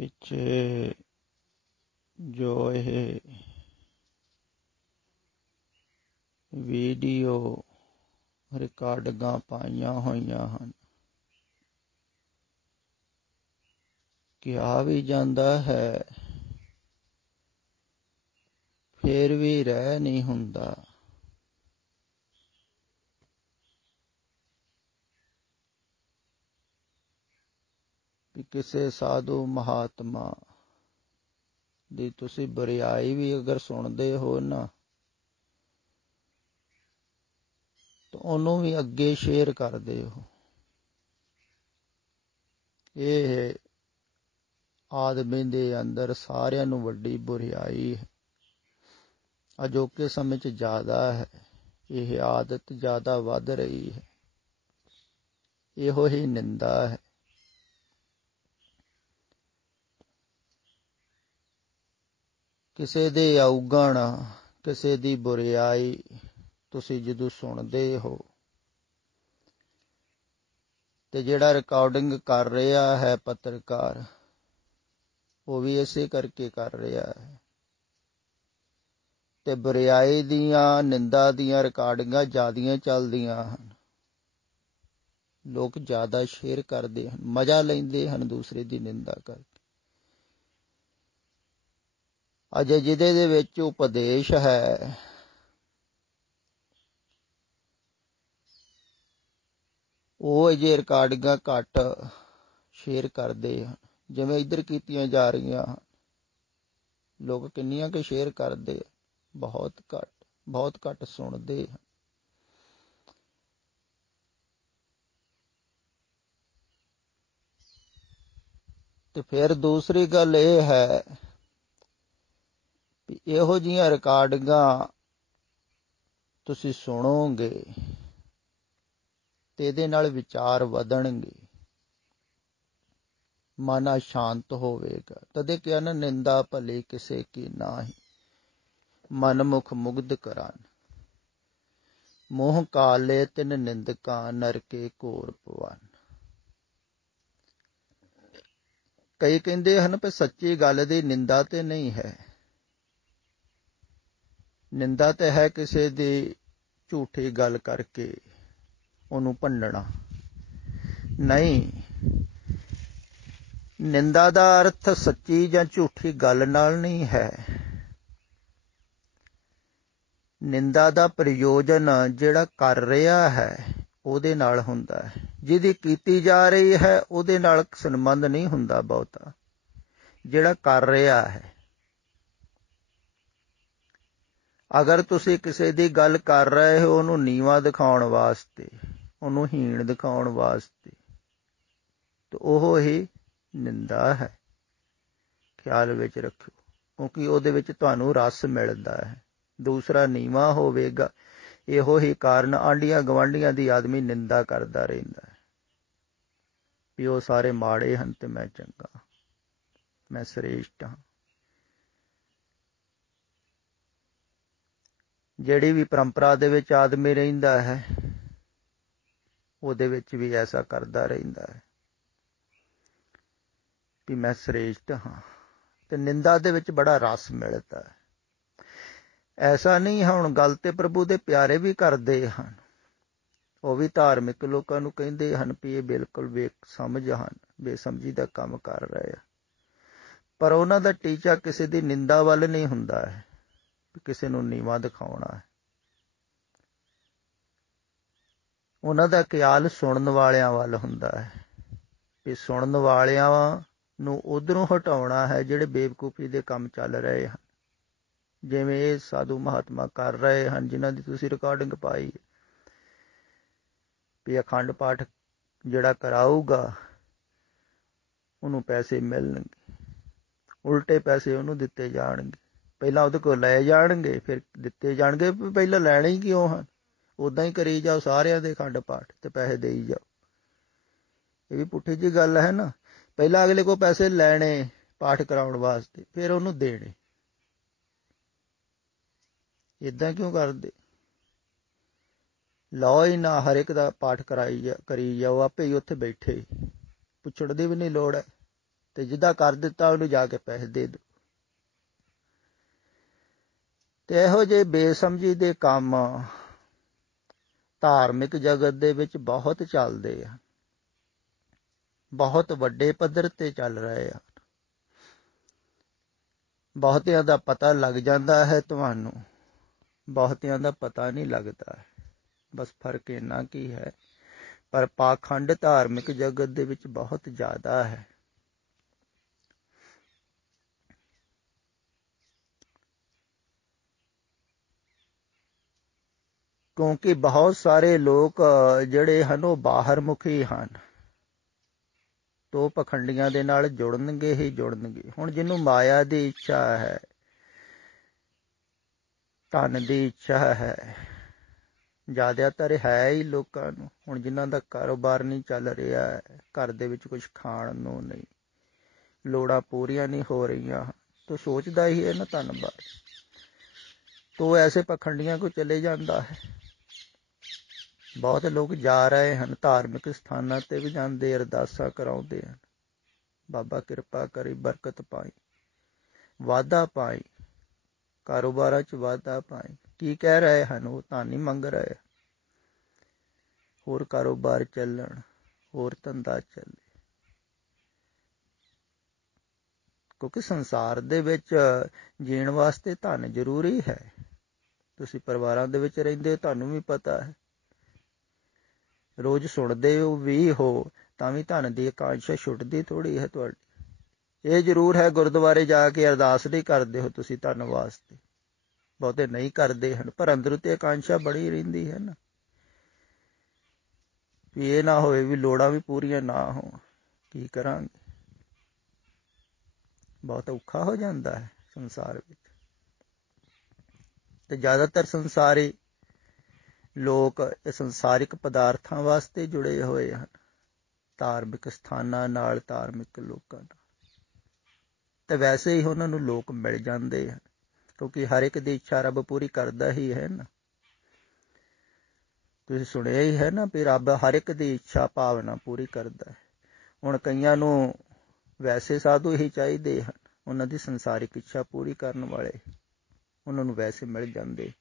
ਪਿੱਛੇ ਜੋ ਇਹ ਵੀਡੀਓ ਰਿਕਾਰਡਿੰਗਾਂ ਪਾਈਆਂ ਹੋਈਆਂ ਹਨ, ਕਿਹਾ ਵੀ ਜਾਂਦਾ ਹੈ, ਫਿਰ ਵੀ ਰਹਿ ਨਹੀਂ ਹੁੰਦਾ। ਕਿ ਕਿਸੇ ਸਾਧੂ ਮਹਾਤਮਾ ਦੀ ਤੁਸੀਂ ਬੁਰਿਆਈ ਵੀ ਅਗਰ ਸੁਣਦੇ ਹੋ ਨਾ, ਤਾਂ ਉਹਨੂੰ ਵੀ ਅੱਗੇ ਸ਼ੇਅਰ ਕਰਦੇ ਹੋ। ਇਹ ਆਦਮੀ ਦੇ ਅੰਦਰ ਸਾਰਿਆਂ ਨੂੰ ਵੱਡੀ ਬੁਰਿਆਈ ਹੈ। ਅਜੋਕੇ ਸਮੇਂ 'ਚ ਜ਼ਿਆਦਾ ਹੈ, ਇਹ ਆਦਤ ਜ਼ਿਆਦਾ ਵੱਧ ਰਹੀ ਹੈ। ਇਹੋ ਹੀ ਨਿੰਦਾ ਹੈ। ਕਿਸੇ ਦੇ ਔਗਣ, ਕਿਸੇ ਦੀ ਬੁਰਿਆਈ ਤੁਸੀਂ ਜਦੋਂ ਸੁਣਦੇ ਹੋ, ਤੇ ਜਿਹੜਾ ਰਿਕਾਰਡਿੰਗ ਕਰ ਰਿਹਾ ਹੈ ਪੱਤਰਕਾਰ, ਉਹ ਵੀ ਇਸੇ ਕਰਕੇ ਕਰ ਰਿਹਾ ਹੈ। ਤੇ ਬੁਰਿਆਈ ਦੀਆਂ, ਨਿੰਦਾ ਦੀਆਂ ਰਿਕਾਰਡਿੰਗਾਂ ਜ਼ਿਆਦੀਆਂ ਚੱਲਦੀਆਂ ਹਨ। ਲੋਕ ਜ਼ਿਆਦਾ ਸ਼ੇਅਰ ਕਰਦੇ ਹਨ, ਮਜ਼ਾ ਲੈਂਦੇ ਹਨ ਦੂਸਰੇ ਦੀ ਨਿੰਦਾ ਕਰਕੇ। ਅਜੇ ਜਿਹਦੇ ਦੇ ਵਿੱਚ ਉਪਦੇਸ਼ ਹੈ, ਉਹ ਅਜੇ ਰਿਕਾਰਡਿੰਗਾਂ ਘੱਟ ਸ਼ੇਅਰ ਕਰਦੇ ਹਨ। ਜਿਵੇਂ ਇੱਧਰ ਕੀਤੀਆਂ ਜਾ ਰਹੀਆਂ ਹਨ, ਲੋਕ ਕਿੰਨੀਆਂ ਕੁ ਸ਼ੇਅਰ ਕਰਦੇ, ਬਹੁਤ ਘੱਟ ਸੁਣਦੇ ਹਨ। ਤੇ ਫਿਰ ਦੂਸਰੀ ਗੱਲ ਇਹ ਹੈ ਵੀ ਇਹੋ ਜਿਹੀਆਂ ਰਿਕਾਰਡਿੰਗਾਂ ਤੁਸੀਂ ਸੁਣੋਗੇ ਤੇ ਇਹਦੇ ਨਾਲ ਵਿਚਾਰ ਵਧਣਗੇ, ਮਨ ਅਸ਼ਾਂਤ ਹੋਵੇਗਾ। ਤਦੇ ਕਿਹਾ ਨਾ, ਨਿੰਦਾ ਭਲੇ ਕਿਸੇ ਕੀ ਨਾਹੀਂ, ਮਨ ਮੁਖ ਮੁਗਧ ਕਰਾਨ, ਮੋਹ ਕਾਲੇ ਤਿਨ ਨਿੰਦਕਾਂ, ਨਰਕੇ ਘੋਰ ਭਵਨ। ਕਈ ਕਹਿੰਦੇ ਹਨ ਕਿ ਸੱਚੀ ਗੱਲ ਦੀ ਨਿੰਦਾ ਤੇ ਨਹੀਂ ਹੈ। ਨਿੰਦਾ ਤੇ ਹੈ ਕਿਸੇ ਦੀ ਝੂਠੀ ਗੱਲ ਕਰਕੇ ਉਹਨੂੰ ਭੰਡਣਾ। ਨਹੀਂ, ਨਿੰਦਾ ਦਾ ਅਰਥ ਸੱਚੀ ਜਾਂ ਝੂਠੀ ਗੱਲ ਨਾਲ ਨਹੀਂ ਹੈ। ਨਿੰਦਾ ਦਾ ਪ੍ਰਯੋਜਨ ਜਿਹੜਾ ਕਰ ਰਿਹਾ ਹੈ ਉਹਦੇ ਨਾਲ ਹੁੰਦਾ ਹੈ। ਜਿਹਦੀ ਕੀਤੀ ਜਾ ਰਹੀ ਹੈ ਉਹਦੇ ਨਾਲ ਸੰਬੰਧ ਨਹੀਂ ਹੁੰਦਾ ਬਹੁਤਾ, ਜਿਹੜਾ ਕਰ ਰਿਹਾ ਹੈ। ਅਗਰ ਤੁਸੀਂ ਕਿਸੇ ਦੀ ਗੱਲ ਕਰ ਰਹੇ ਹੋ ਉਹਨੂੰ ਨੀਵਾਂ ਦਿਖਾਉਣ ਵਾਸਤੇ, ਉਹਨੂੰ ਹੀਣ ਦਿਖਾਉਣ ਵਾਸਤੇ, ਤਾਂ ਉਹ ਹੀ ਨਿੰਦਾ ਹੈ। ਖਿਆਲ ਵਿੱਚ ਰੱਖਿਓ, ਕਿਉਂਕਿ ਉਹਦੇ ਵਿੱਚ ਤੁਹਾਨੂੰ ਰਸ ਮਿਲਦਾ ਹੈ। ਦੂਸਰਾ ਨੀਵਾਂ ਹੋਵੇਗਾ। ਇਹੋ ਹੀ ਕਾਰਨ ਆਂਢੀਆਂ ਗੁਆਂਢੀਆਂ ਦੀ ਆਦਮੀ ਨਿੰਦਾ ਕਰਦਾ ਰਹਿੰਦਾ ਹੈ ਵੀ ਉਹ ਸਾਰੇ ਮਾੜੇ ਹਨ ਤੇ ਮੈਂ ਚੰਗਾ, ਮੈਂ ਸ੍ਰੇਸ਼ਟ ਹਾਂ। ਜਿਹੜੀ ਵੀ ਪਰੰਪਰਾ ਦੇ ਵਿੱਚ ਆਦਮੀ ਰਹਿੰਦਾ ਹੈ, ਉਹਦੇ ਵਿੱਚ ਵੀ ਐਸਾ ਕਰਦਾ ਰਹਿੰਦਾ ਹੈ ਵੀ ਮੈਂ ਸ੍ਰੇਸ਼ਟ ਹਾਂ। ਤੇ ਨਿੰਦਾ ਦੇ ਵਿੱਚ ਬੜਾ ਰਸ ਮਿਲਦਾ ਹੈ। ਐਸਾ ਨਹੀਂ ਹੈ, ਹੁਣ ਗੱਲ ਤੇ ਪ੍ਰਭੂ ਦੇ ਪਿਆਰੇ ਵੀ ਕਰਦੇ ਹਨ। ਉਹ ਵੀ ਧਾਰਮਿਕ ਲੋਕਾਂ ਨੂੰ ਕਹਿੰਦੇ ਹਨ ਵੀ ਇਹ ਬਿਲਕੁਲ ਬੇਸਮਝ ਹਨ, ਬੇਸਮਝੀ ਦਾ ਕੰਮ ਕਰ ਰਹੇ ਆ। ਪਰ ਉਹਨਾਂ ਦਾ ਟੀਚਾ ਕਿਸੇ ਦੀ ਨਿੰਦਾ ਵੱਲ ਨਹੀਂ ਹੁੰਦਾ ਹੈ, ਕਿਸੇ ਨੂੰ ਨੀਵਾਂ ਦਿਖਾਉਣਾ ਹੈ। ਉਹਨਾਂ ਦਾ ਖਿਆਲ ਸੁਣਨ ਵਾਲਿਆਂ ਵੱਲ ਹੁੰਦਾ ਹੈ, ਵੀ ਸੁਣਨ ਵਾਲਿਆਂ ਨੂੰ ਉੱਧਰੋਂ ਹਟਾਉਣਾ ਹੈ ਜਿਹੜੇ ਬੇਵਕੂਫੀ ਦੇ ਕੰਮ ਚੱਲ ਰਹੇ ਹਨ। ਜਿਵੇਂ ਇਹ ਸਾਧੂ ਮਹਾਤਮਾ ਕਰ ਰਹੇ ਹਨ, ਜਿਨ੍ਹਾਂ ਦੀ ਤੁਸੀਂ ਰਿਕਾਰਡਿੰਗ ਪਾਈ, ਵੀ ਅਖੰਡ ਪਾਠ ਜਿਹੜਾ ਕਰਾਊਗਾ ਉਹਨੂੰ ਪੈਸੇ ਮਿਲਣਗੇ, ਉਲਟੇ ਪੈਸੇ ਉਹਨੂੰ ਦਿੱਤੇ ਜਾਣਗੇ। ਪਹਿਲਾਂ ਉਹਦੇ ਕੋਲ ਲੈ ਜਾਣਗੇ, ਫਿਰ ਦਿੱਤੇ ਜਾਣਗੇ। ਪਹਿਲਾਂ ਲੈਣੇ ਹੀ ਕਿਉਂ ਹਨ? ਉੱਦਾਂ ਹੀ ਕਰੀ ਜਾਓ ਸਾਰਿਆਂ ਦੇ ਅਖੰਡ ਪਾਠ ਤੇ ਪੈਸੇ ਦੇਈ ਜਾਓ। ਇਹ ਵੀ ਪੁੱਠੀ ਜਿਹੀ ਗੱਲ ਹੈ ਨਾ। ਪਹਿਲਾਂ ਅਗਲੇ ਕੋਲ ਪੈਸੇ ਲੈਣੇ ਪਾਠ ਕਰਾਉਣ ਵਾਸਤੇ, ਫਿਰ ਉਹਨੂੰ ਦੇਣੇ। ਏਦਾਂ ਕਿਉਂ ਕਰਦੇ? ਲਓ ਹੀ ਨਾ, ਹਰ ਇੱਕ ਦਾ ਪਾਠ ਕਰੀ ਜਾਓ, ਆਪੇ ਹੀ ਉੱਥੇ ਬੈਠੇ, ਪੁੱਛਣ ਦੀ ਵੀ ਨਹੀਂ ਲੋੜ ਹੈ। ਤੇ ਜਿਹਦਾ ਕਰ ਦਿੱਤਾ ਉਹਨੂੰ ਜਾ ਕੇ ਪੈਸੇ ਦੇ ਦਿਓ। ਤੇ ਇਹੋ ਜਿਹੇ ਬੇਸਮਝੀ ਦੇ ਕੰਮ ਧਾਰਮਿਕ ਜਗਤ ਦੇ ਵਿੱਚ ਬਹੁਤ ਚੱਲਦੇ ਆ, ਬਹੁਤ ਵੱਡੇ ਪੱਧਰ ਤੇ ਚੱਲ ਰਹੇ ਆ। ਬਹੁਤਿਆਂ ਦਾ ਪਤਾ ਲੱਗ ਜਾਂਦਾ ਹੈ ਤੁਹਾਨੂੰ, ਬਹੁਤਿਆਂ ਦਾ ਪਤਾ ਨਹੀਂ ਲੱਗਦਾ। ਬਸ ਫਰਕ ਇੰਨਾ ਕੀ ਹੈ, ਪਰ ਪਾਖੰਡ ਧਾਰਮਿਕ ਜਗਤ ਦੇ ਵਿੱਚ ਬਹੁਤ ਜ਼ਿਆਦਾ ਹੈ। ਕਿਉਂਕਿ ਬਹੁਤ ਸਾਰੇ ਲੋਕ ਜਿਹੜੇ ਹਨ ਉਹ ਬਾਹਰ ਮੁਖੀ ਹਨ, ਤੋ ਪਖੰਡੀਆਂ ਦੇ ਨਾਲ ਜੁੜਨਗੇ ਹੀ ਜੁੜਨਗੇ। ਹੁਣ ਜਿਹਨੂੰ ਮਾਇਆ ਦੀ ਇੱਛਾ ਹੈ, ਧਨ ਦੀ ਇੱਛਾ ਹੈ, ਜ਼ਿਆਦਾਤਰ ਹੈ ਹੀ ਲੋਕਾਂ ਨੂੰ। ਹੁਣ ਜਿਨ੍ਹਾਂ ਦਾ ਕਾਰੋਬਾਰ ਨਹੀਂ ਚੱਲ ਰਿਹਾ, ਘਰ ਦੇ ਵਿੱਚ ਕੁਝ ਖਾਣ ਨੂੰ ਨਹੀਂ, ਲੋੜਾਂ ਪੂਰੀਆਂ ਨਹੀਂ ਹੋ ਰਹੀਆਂ, ਤੋ ਸੋਚਦਾ ਹੀ ਹੈ ਨਾ ਧਨ ਬਾਰੇ, ਤੋ ਐਸੇ ਪਖੰਡੀਆਂ ਕੋ ਚਲੇ ਜਾਂਦਾ ਹੈ। ਬਹੁਤ ਲੋਕ ਜਾ ਰਹੇ ਹਨ, ਧਾਰਮਿਕ ਸਥਾਨਾਂ ਤੇ ਵੀ ਜਾਂਦੇ, ਅਰਦਾਸਾਂ ਕਰਾਉਂਦੇ ਹਨ, ਬਾਬਾ ਕਿਰਪਾ ਕਰੀ, ਬਰਕਤ ਪਾਈ, ਵਾਧਾ ਪਾਈ, ਕਾਰੋਬਾਰਾਂ 'ਚ ਵਾਧਾ ਪਾਈ। ਕੀ ਕਹਿ ਰਹੇ ਹਨ? ਉਹ ਧਨ ਹੀ ਮੰਗ ਰਹੇ, ਹੋਰ ਕਾਰੋਬਾਰ ਚੱਲਣ, ਹੋਰ ਧੰਦਾ ਚੱਲੇ। ਕਿਉਂਕਿ ਸੰਸਾਰ ਦੇ ਵਿੱਚ ਜੀਣ ਵਾਸਤੇ ਧਨ ਜ਼ਰੂਰੀ ਹੈ। ਤੁਸੀਂ ਪਰਿਵਾਰਾਂ ਦੇ ਵਿੱਚ ਰਹਿੰਦੇ ਹੋ, ਤੁਹਾਨੂੰ ਵੀ ਪਤਾ ਹੈ, ਰੋਜ਼ ਸੁਣਦੇ ਹੋ ਵੀ ਹੋ, ਤਾਂ ਵੀ ਧਨ ਦੀ ਆਕਾਂਸ਼ਾ ਛੁੱਟਦੀ ਥੋੜ੍ਹੀ ਹੈ ਤੁਹਾਡੀ। ਇਹ ਜ਼ਰੂਰ ਹੈ ਗੁਰਦੁਆਰੇ ਜਾ ਕੇ ਅਰਦਾਸ ਨਹੀਂ ਕਰਦੇ ਹੋ ਤੁਸੀਂ ਧਨ ਵਾਸਤੇ, ਬਹੁਤੇ ਨਹੀਂ ਕਰਦੇ ਹਨ, ਪਰ ਅੰਦਰੋਂ ਤੇ ਆਕਾਂਸ਼ਾ ਬੜੀ ਰਹਿੰਦੀ ਹੈ ਨਾ, ਵੀ ਇਹ ਨਾ ਹੋਵੇ ਵੀ ਲੋੜਾਂ ਵੀ ਪੂਰੀਆਂ ਨਾ ਹੋਣ, ਕੀ ਕਰਾਂਗੇ। ਬਹੁਤ ਔਖਾ ਹੋ ਜਾਂਦਾ ਹੈ ਸੰਸਾਰ ਵਿੱਚ। ਤੇ ਜ਼ਿਆਦਾਤਰ ਸੰਸਾਰੀ ਲੋਕ ਇਹ ਸੰਸਾਰਿਕ ਪਦਾਰਥਾਂ ਵਾਸਤੇ ਜੁੜੇ ਹੋਏ ਹਨ, ਧਾਰਮਿਕ ਸਥਾਨਾਂ ਨਾਲ, ਧਾਰਮਿਕ ਲੋਕਾਂ ਨਾਲ। ਤੇ ਵੈਸੇ ਹੀ ਉਹਨਾਂ ਨੂੰ ਲੋਕ ਮਿਲ ਜਾਂਦੇ ਹਨ, ਕਿਉਂਕਿ ਹਰ ਇੱਕ ਦੀ ਇੱਛਾ ਰੱਬ ਪੂਰੀ ਕਰਦਾ ਹੀ ਹੈ ਨਾ। ਤੁਸੀਂ ਸੁਣਿਆ ਹੀ ਹੈ ਨਾ ਵੀ ਰੱਬ ਹਰ ਇੱਕ ਦੀ ਇੱਛਾ ਭਾਵਨਾ ਪੂਰੀ ਕਰਦਾ ਹੈ। ਹੁਣ ਕਈਆਂ ਨੂੰ ਵੈਸੇ ਸਾਧੂ ਹੀ ਚਾਹੀਦੇ ਹਨ, ਉਹਨਾਂ ਦੀ ਸੰਸਾਰਿਕ ਇੱਛਾ ਪੂਰੀ ਕਰਨ ਵਾਲੇ, ਉਹਨਾਂ ਨੂੰ ਵੈਸੇ ਮਿਲ ਜਾਂਦੇ।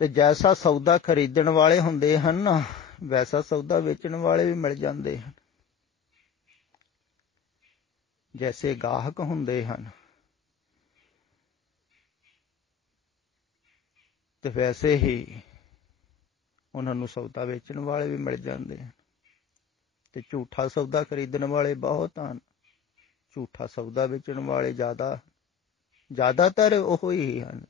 ਤੇ ਜੈਸਾ ਸੌਦਾ ਖਰੀਦਣ ਵਾਲੇ ਹੁੰਦੇ ਹਨ ਨਾ, ਵੈਸਾ ਸੌਦਾ ਵੇਚਣ ਵਾਲੇ ਵੀ ਮਿਲ ਜਾਂਦੇ ਹਨ। ਜੈਸੇ ਗਾਹਕ ਹੁੰਦੇ ਹਨ, ਤੇ ਵੈਸੇ ਹੀ ਉਹਨਾਂ ਨੂੰ ਸੌਦਾ ਵੇਚਣ ਵਾਲੇ ਵੀ ਮਿਲ ਜਾਂਦੇ ਹਨ। ਤੇ ਝੂਠਾ ਸੌਦਾ ਖਰੀਦਣ ਵਾਲੇ ਬਹੁਤ ਹਨ, ਝੂਠਾ ਸੌਦਾ ਵੇਚਣ ਵਾਲੇ ਜ਼ਿਆਦਾਤਰ ਉਹ ਹੀ ਹਨ।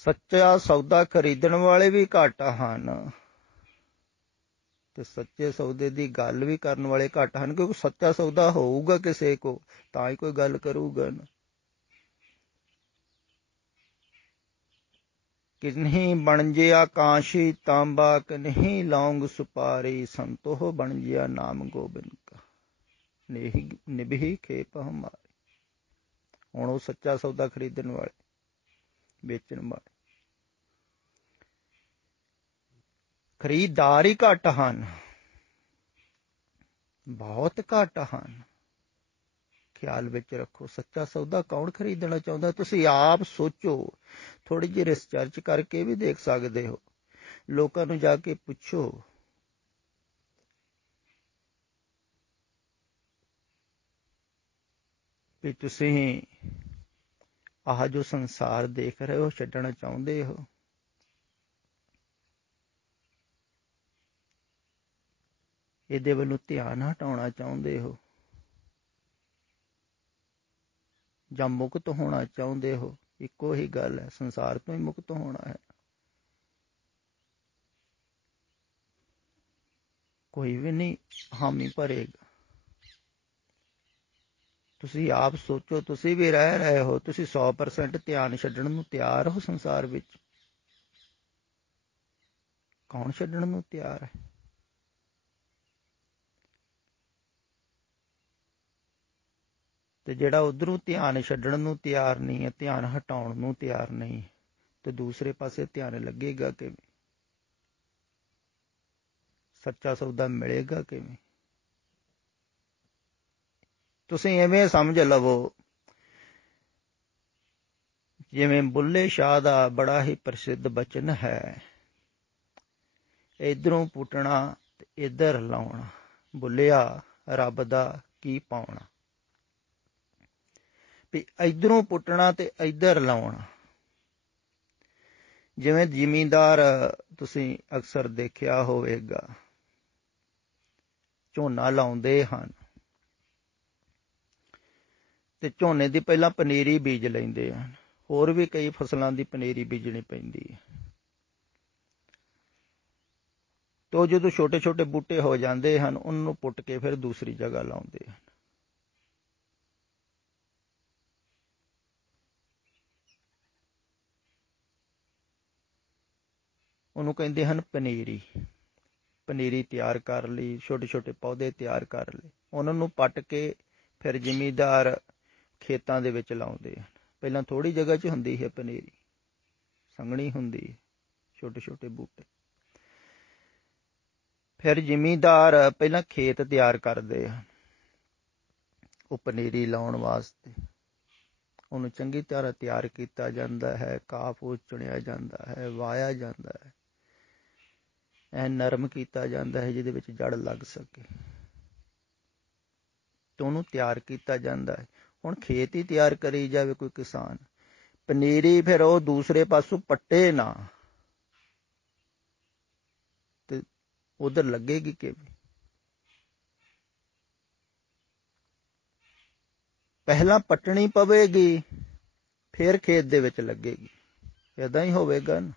ਸੱਚਾ ਸੌਦਾ ਖਰੀਦਣ ਵਾਲੇ ਵੀ ਘੱਟ ਹਨ, ਤੇ ਸੱਚੇ ਸੌਦੇ ਦੀ ਗੱਲ ਵੀ ਕਰਨ ਵਾਲੇ ਘੱਟ ਹਨ, ਕਿਉਂਕਿ ਸੱਚਾ ਸੌਦਾ ਹੋਊਗਾ ਕਿਸੇ ਕੋ ਤਾਂ ਹੀ ਕੋਈ ਗੱਲ ਕਰੂਗਾ ਨਾ। ਕਿਨਹੀ ਬਣਜਿਆ ਕਾਂਸ਼ੀ ਤਾਂਬਾ, ਕਿਨਹੀ ਲੌਂਗ ਸੁਪਾਰੀ, ਸੰਤੋਹ ਬਣਜਿਆ ਨਾਮ ਗੋਬਿੰਦ ਕਾ, ਨਿਭੀ ਖੇਪ ਹਮਾਰੀ। ਹੁਣ ਉਹ ਸੱਚਾ ਸੌਦਾ ਖਰੀਦਣ ਵਾਲੇ, ਵੇਚਣ ਵਾਲੇ, ਖਰੀਦਦਾਰ ਹੀ ਘੱਟ ਹਨ, ਬਹੁਤ ਘੱਟ ਹਨ। ਖਿਆਲ ਵਿੱਚ ਰੱਖੋ, ਸੱਚਾ ਸੌਦਾ ਕੌਣ ਖਰੀਦਣਾ ਚਾਹੁੰਦਾ? ਤੁਸੀਂ ਆਪ ਸੋਚੋ, ਥੋੜ੍ਹੀ ਜਿਹੀ ਰਿਸਰਚ ਕਰਕੇ ਵੀ ਦੇਖ ਸਕਦੇ ਹੋ। ਲੋਕਾਂ ਨੂੰ ਜਾ ਕੇ ਪੁੱਛੋ ਵੀ ਤੁਸੀਂ ਆਹ ਜੋ ਸੰਸਾਰ ਦੇਖ ਰਹੇ ਹੋ ਛੱਡਣਾ ਚਾਹੁੰਦੇ ਹੋ? ਇਹਦੇ ਵੱਲੋਂ ਧਿਆਨ ਹਟਾਉਣਾ ਚਾਹੁੰਦੇ ਹੋ, ਜਾਂ ਮੁਕਤ ਹੋਣਾ ਚਾਹੁੰਦੇ ਹੋ? ਇੱਕੋ ਹੀ ਗੱਲ ਹੈ, ਸੰਸਾਰ ਤੋਂ ਹੀ ਮੁਕਤ ਹੋਣਾ ਹੈ। ਕੋਈ ਵੀ ਨਹੀਂ ਹਾਮੀ ਭਰੇਗਾ। ਤੁਸੀਂ ਆਪ ਸੋਚੋ, ਤੁਸੀਂ ਵੀ ਰਹਿ ਰਹੇ ਹੋ, ਤੁਸੀਂ 100% ਧਿਆਨ ਛੱਡਣ ਨੂੰ ਤਿਆਰ ਹੋ ਸੰਸਾਰ ਵਿੱਚ? ਕੌਣ ਛੱਡਣ ਨੂੰ ਤਿਆਰ ਹੈ? ਤੇ ਜਿਹੜਾ ਉਧਰੋਂ ਧਿਆਨ ਛੱਡਣ ਨੂੰ ਤਿਆਰ ਨਹੀਂ ਹੈ, ਧਿਆਨ ਹਟਾਉਣ ਨੂੰ ਤਿਆਰ ਨਹੀਂ, ਤੇ ਦੂਸਰੇ ਪਾਸੇ ਧਿਆਨ ਲੱਗੇਗਾ ਕਿਵੇਂ? ਸੱਚਾ ਸੌਦਾ ਮਿਲੇਗਾ ਕਿਵੇਂ? ਤੁਸੀਂ ਐਵੇਂ ਸਮਝ ਲਵੋ ਜਿਵੇਂ ਬੁੱਲੇ ਸ਼ਾਹ ਦਾ ਬੜਾ ਹੀ ਪ੍ਰਸਿੱਧ ਬਚਨ ਹੈ, ਇੱਧਰੋਂ ਪੁੱਟਣਾ ਤੇ ਇੱਧਰ ਲਾਉਣਾ, ਬੁੱਲਿਆ ਰੱਬ ਦਾ ਕੀ ਪਾਉਣਾ। ਵੀ ਇੱਧਰੋਂ ਪੁੱਟਣਾ ਤੇ ਇੱਧਰ ਲਾਉਣਾ। ਜਿਵੇਂ ਜ਼ਿਮੀਂਦਾਰ ਤੁਸੀਂ ਅਕਸਰ ਦੇਖਿਆ ਹੋਵੇਗਾ, ਝੋਨਾ ਲਾਉਂਦੇ ਹਨ ਤੇ ਝੋਨੇ ਦੀ ਪਹਿਲਾਂ ਪਨੀਰੀ ਬੀਜ ਲੈਂਦੇ ਹਨ, ਹੋਰ ਵੀ ਕਈ ਫਸਲਾਂ ਦੀ ਪਨੀਰੀ ਬੀਜਣੀ ਪੈਂਦੀ ਹੈ। ਤੋ ਜਦੋਂ ਛੋਟੇ ਛੋਟੇ ਬੂਟੇ ਹੋ ਜਾਂਦੇ ਹਨ, ਉਹਨਾਂ ਨੂੰ ਪੁੱਟ ਕੇ ਫਿਰ ਦੂਸਰੀ ਜਗ੍ਹਾ ਲਾਉਂਦੇ ਹਨ। ਉਹਨੂੰ ਕਹਿੰਦੇ ਹਨ ਪਨੀਰੀ। ਪਨੀਰੀ ਤਿਆਰ ਕਰ ਲਈ, ਛੋਟੇ ਛੋਟੇ ਪੌਦੇ ਤਿਆਰ ਕਰ ਲਏ, ਉਹਨਾਂ ਨੂੰ ਪੱਟ ਕੇ ਫਿਰ ਜ਼ਿਮੀਂਦਾਰ ਖੇਤਾਂ ਦੇ ਵਿੱਚ ਲਾਉਂਦੇ ਹਨ। ਪਹਿਲਾਂ ਥੋੜ੍ਹੀ ਜਗ੍ਹਾ 'ਚ ਹੁੰਦੀ ਹੈ ਪਨੀਰੀ, ਸੰਘਣੀ ਹੁੰਦੀ ਹੈ, ਛੋਟੇ ਛੋਟੇ ਬੂਟੇ। ਫਿਰ ਜ਼ਿਮੀਂਦਾਰ ਪਹਿਲਾਂ ਖੇਤ ਤਿਆਰ ਕਰਦੇ ਹਨ ਉਹ ਪਨੀਰੀ ਲਾਉਣ ਵਾਸਤੇ। ਉਹਨੂੰ ਚੰਗੀ ਤਰ੍ਹਾਂ ਤਿਆਰ ਕੀਤਾ ਜਾਂਦਾ ਹੈ, ਘਾਹ ਫੂਸ ਚੁਣਿਆ ਜਾਂਦਾ ਹੈ, ਵਾਹਿਆ ਜਾਂਦਾ ਹੈ, ਐ ਨਰਮ ਕੀਤਾ ਜਾਂਦਾ ਹੈ ਜਿਹਦੇ ਵਿੱਚ ਜੜ ਲੱਗ ਸਕੇ, ਤੇ ਉਹਨੂੰ ਤਿਆਰ ਕੀਤਾ ਜਾਂਦਾ ਹੈ। ਹੁਣ ਖੇਤ ਹੀ ਤਿਆਰ ਕਰੀ ਜਾਵੇ ਕੋਈ ਕਿਸਾਨ, ਪਨੀਰੀ ਫਿਰ ਉਹ ਦੂਸਰੇ ਪਾਸੋਂ ਪੱਟੇ ਨਾ ਤੇ ਉਧਰ ਲੱਗੇਗੀ ਕਿਵੇਂ? ਪਹਿਲਾਂ ਪੱਟਣੀ ਪਵੇਗੀ, ਫਿਰ ਖੇਤ ਦੇ ਵਿੱਚ ਲੱਗੇਗੀ। ਏਦਾਂ ਹੀ ਹੋਵੇਗਾ ਨਾ।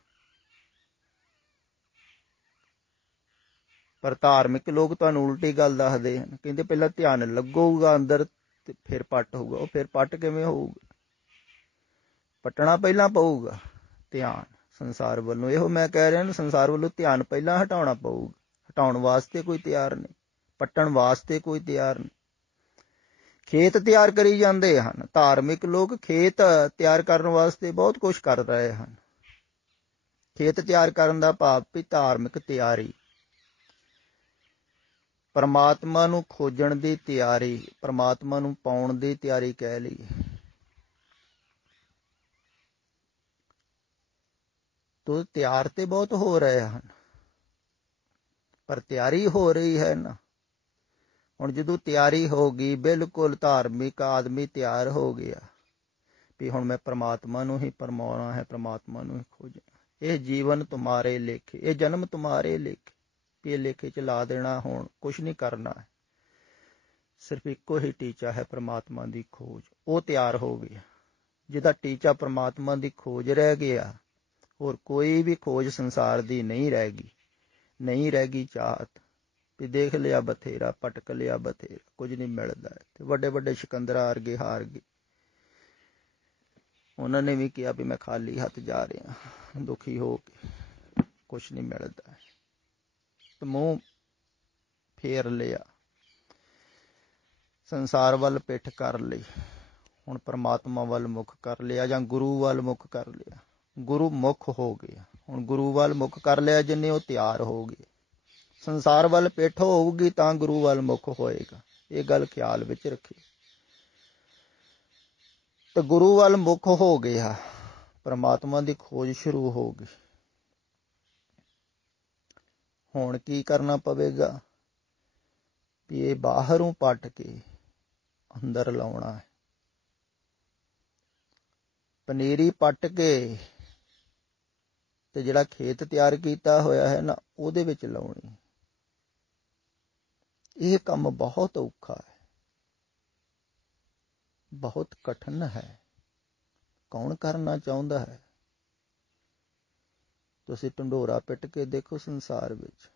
ਪਰ ਧਾਰਮਿਕ ਲੋਕ ਤੁਹਾਨੂੰ ਉਲਟੀ ਗੱਲ ਦੱਸਦੇ ਹਨ, ਕਹਿੰਦੇ ਪਹਿਲਾਂ ਧਿਆਨ ਲੱਗੂਗਾ ਅੰਦਰ ਤੇ ਫਿਰ ਪੱਟ ਹੋਊਗਾ। ਉਹ ਫਿਰ ਪੱਟ ਕਿਵੇਂ ਹੋਊਗਾ? ਪੱਟਣਾ ਪਹਿਲਾਂ ਪਊਗਾ ਧਿਆਨ ਸੰਸਾਰ ਵੱਲੋਂ। ਇਹੋ ਮੈਂ ਕਹਿ ਰਿਹਾ ਨਾ, ਸੰਸਾਰ ਵੱਲੋਂ ਧਿਆਨ ਪਹਿਲਾਂ ਹਟਾਉਣਾ ਪਊਗਾ। ਹਟਾਉਣ ਵਾਸਤੇ ਕੋਈ ਤਿਆਰ ਨਹੀਂ, ਪੱਟਣ ਵਾਸਤੇ ਕੋਈ ਤਿਆਰ ਨਹੀਂ। ਖੇਤ ਤਿਆਰ ਕਰੀ ਜਾਂਦੇ ਹਨ ਧਾਰਮਿਕ ਲੋਕ, ਖੇਤ ਤਿਆਰ ਕਰਨ ਵਾਸਤੇ ਬਹੁਤ ਕੁਛ ਕਰ ਰਹੇ ਹਨ। ਖੇਤ ਤਿਆਰ ਕਰਨ ਦਾ ਭਾਵ ਵੀ ਧਾਰਮਿਕ ਤਿਆਰੀ, ਪਰਮਾਤਮਾ ਨੂੰ ਖੋਜਣ ਦੀ ਤਿਆਰੀ, ਪਰਮਾਤਮਾ ਨੂੰ ਪਾਉਣ ਦੀ ਤਿਆਰੀ ਕਹਿ ਲਈਏ। ਤੋ ਤਿਆਰ ਤੇ ਬਹੁਤ ਹੋ ਰਹੇ ਹਨ, ਪਰ ਤਿਆਰੀ ਹੋ ਰਹੀ ਹੈ ਨਾ। ਹੁਣ ਜਦੋਂ ਤਿਆਰੀ ਹੋ ਗਈ, ਬਿਲਕੁਲ ਧਾਰਮਿਕ ਆਦਮੀ ਤਿਆਰ ਹੋ ਗਿਆ ਵੀ ਹੁਣ ਮੈਂ ਪਰਮਾਤਮਾ ਨੂੰ ਹੀ ਪਰਮਾਉਣਾ ਹੈ, ਪਰਮਾਤਮਾ ਨੂੰ ਹੀ ਖੋਜਣਾ। ਇਹ ਜੀਵਨ ਤੁਮਾਰੇ ਲੇਖੇ, ਇਹ ਜਨਮ ਤੁਮਾਰੇ ਲੇਖੇ, ਇਹ ਲੇਖੇ 'ਚ ਲਾ ਦੇਣਾ। ਹੁਣ ਕੁਛ ਨਹੀਂ ਕਰਨਾ ਹੈ, ਸਿਰਫ ਇੱਕੋ ਹੀ ਟੀਚਾ ਹੈ, ਪਰਮਾਤਮਾ ਦੀ ਖੋਜ। ਉਹ ਤਿਆਰ ਹੋ ਗਿਆ। ਜਿਹਦਾ ਟੀਚਾ ਪਰਮਾਤਮਾ ਦੀ ਖੋਜ ਰਹਿ ਗਿਆ, ਹੋਰ ਕੋਈ ਵੀ ਖੋਜ ਸੰਸਾਰ ਦੀ ਨਹੀਂ ਰਹਿ ਗਈ। ਨਹੀਂ ਰਹਿ ਗਈ ਚਾਹਤ ਵੀ ਦੇਖ ਲਿਆ ਬਥੇਰਾ, ਭਟਕ ਲਿਆ ਬਥੇਰਾ, ਕੁਝ ਨਹੀਂ ਮਿਲਦਾ। ਤੇ ਵੱਡੇ ਵੱਡੇ ਸਿਕੰਦਰਾ ਵਰਗੇ ਹਾਰ ਗਏ। ਉਹਨਾਂ ਨੇ ਵੀ ਕਿਹਾ ਵੀ ਮੈਂ ਖਾਲੀ ਹੱਥ ਜਾ ਰਿਹਾ, ਦੁਖੀ ਹੋ ਕੇ, ਕੁਛ ਨਹੀਂ ਮਿਲਦਾ, ਤੇ ਮੂੰਹ ਫੇਰ ਲਿਆ, ਸੰਸਾਰ ਵੱਲ ਪਿੱਠ ਕਰ ਲਈ। ਹੁਣ ਪਰਮਾਤਮਾ ਵੱਲ ਮੁੱਖ ਕਰ ਲਿਆ, ਜਾਂ ਗੁਰੂ ਵੱਲ ਮੁੱਖ ਕਰ ਲਿਆ। ਗੁਰੂ ਮੁੱਖ ਹੋ ਗਿਆ। ਹੁਣ ਗੁਰੂ ਵੱਲ ਮੁੱਖ ਕਰ ਲਿਆ ਜਿੰਨੇ, ਉਹ ਤਿਆਰ ਹੋ ਗਏ। ਸੰਸਾਰ ਵੱਲ ਪਿੱਠ ਹੋਊਗੀ ਤਾਂ ਗੁਰੂ ਵੱਲ ਮੁੱਖ ਹੋਏਗਾ, ਇਹ ਗੱਲ ਖਿਆਲ ਵਿੱਚ ਰੱਖੀ। ਤੇ ਗੁਰੂ ਵੱਲ ਮੁੱਖ ਹੋ ਗਿਆ, ਪਰਮਾਤਮਾ ਦੀ ਖੋਜ ਸ਼ੁਰੂ ਹੋ ਗਈ। ਹੁਣ ਕੀ ਕਰਨਾ ਪਵੇਗਾ ਵੀ ਇਹ ਬਾਹਰੋਂ ਪੱਟ ਕੇ ਅੰਦਰ ਲਾਉਣਾ ਹੈ। ਪਨੀਰੀ ਪੱਟ ਕੇ ਤੇ ਜਿਹੜਾ ਖੇਤ ਤਿਆਰ ਕੀਤਾ ਹੋਇਆ ਹੈ ਨਾ, ਉਹਦੇ ਵਿੱਚ ਲਾਉਣੀ। ਇਹ ਕੰਮ ਬਹੁਤ ਔਖਾ ਹੈ, ਬਹੁਤ ਕਠਿਨ ਹੈ। ਕੌਣ ਕਰਨਾ ਚਾਹੁੰਦਾ ਹੈ? ਤੁਸੀਂ ਢੰਡੋਰਾ ਪਿੱਟ ਕੇ ਦੇਖੋ ਸੰਸਾਰ ਵਿੱਚ,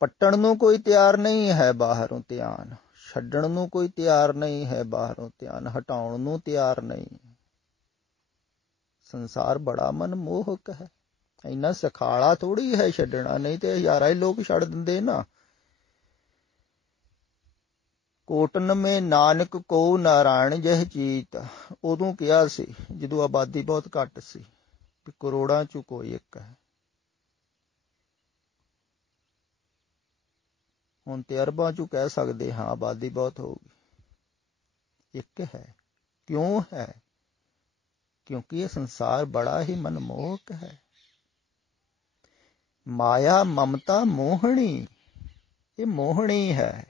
ਪੱਟਣ ਨੂੰ ਕੋਈ ਤਿਆਰ ਨਹੀਂ ਹੈ ਬਾਹਰੋਂ ਧਿਆਨ, ਛੱਡਣ ਨੂੰ ਕੋਈ ਤਿਆਰ ਨਹੀਂ ਹੈ ਬਾਹਰੋਂ ਧਿਆਨ, ਹਟਾਉਣ ਨੂੰ ਤਿਆਰ ਨਹੀਂ। ਸੰਸਾਰ ਬੜਾ ਮਨਮੋਹਕ ਹੈ, ਇੰਨਾ ਸਖਾਲਾ ਥੋੜ੍ਹੀ ਹੈ ਛੱਡਣਾ, ਨਹੀਂ ਤੇ ਹਜ਼ਾਰਾਂ ਹੀ ਲੋਕ ਛੱਡ ਦਿੰਦੇ ਨਾ। ਕੋਟਨ ਮੇ ਨਾਨਕ ਕੋ ਨਾਰਾਇਣ ਜਹ ਚੀਤ, ਉਦੋਂ ਕਿਹਾ ਸੀ ਜਦੋਂ ਆਬਾਦੀ ਬਹੁਤ ਘੱਟ ਸੀ, ਵੀ ਕਰੋੜਾਂ 'ਚ ਕੋਈ ਇੱਕ ਹੈ। ਹੁਣ ਤੇ ਅਰਬਾਂ 'ਚੋਂ ਕਹਿ ਸਕਦੇ ਹਾਂ ਆਬਾਦੀ ਬਹੁਤ ਹੋਊਗੀ। ਇੱਕ ਹੈ। ਕਿਉਂ ਹੈ? ਕਿਉਂਕਿ ਇਹ ਸੰਸਾਰ ਬੜਾ ਹੀ ਮਨਮੋਹਕ ਹੈ। ਮਾਇਆ ਮਮਤਾ ਮੋਹਣੀ, ਇਹ ਮੋਹਣੀ ਹੈ।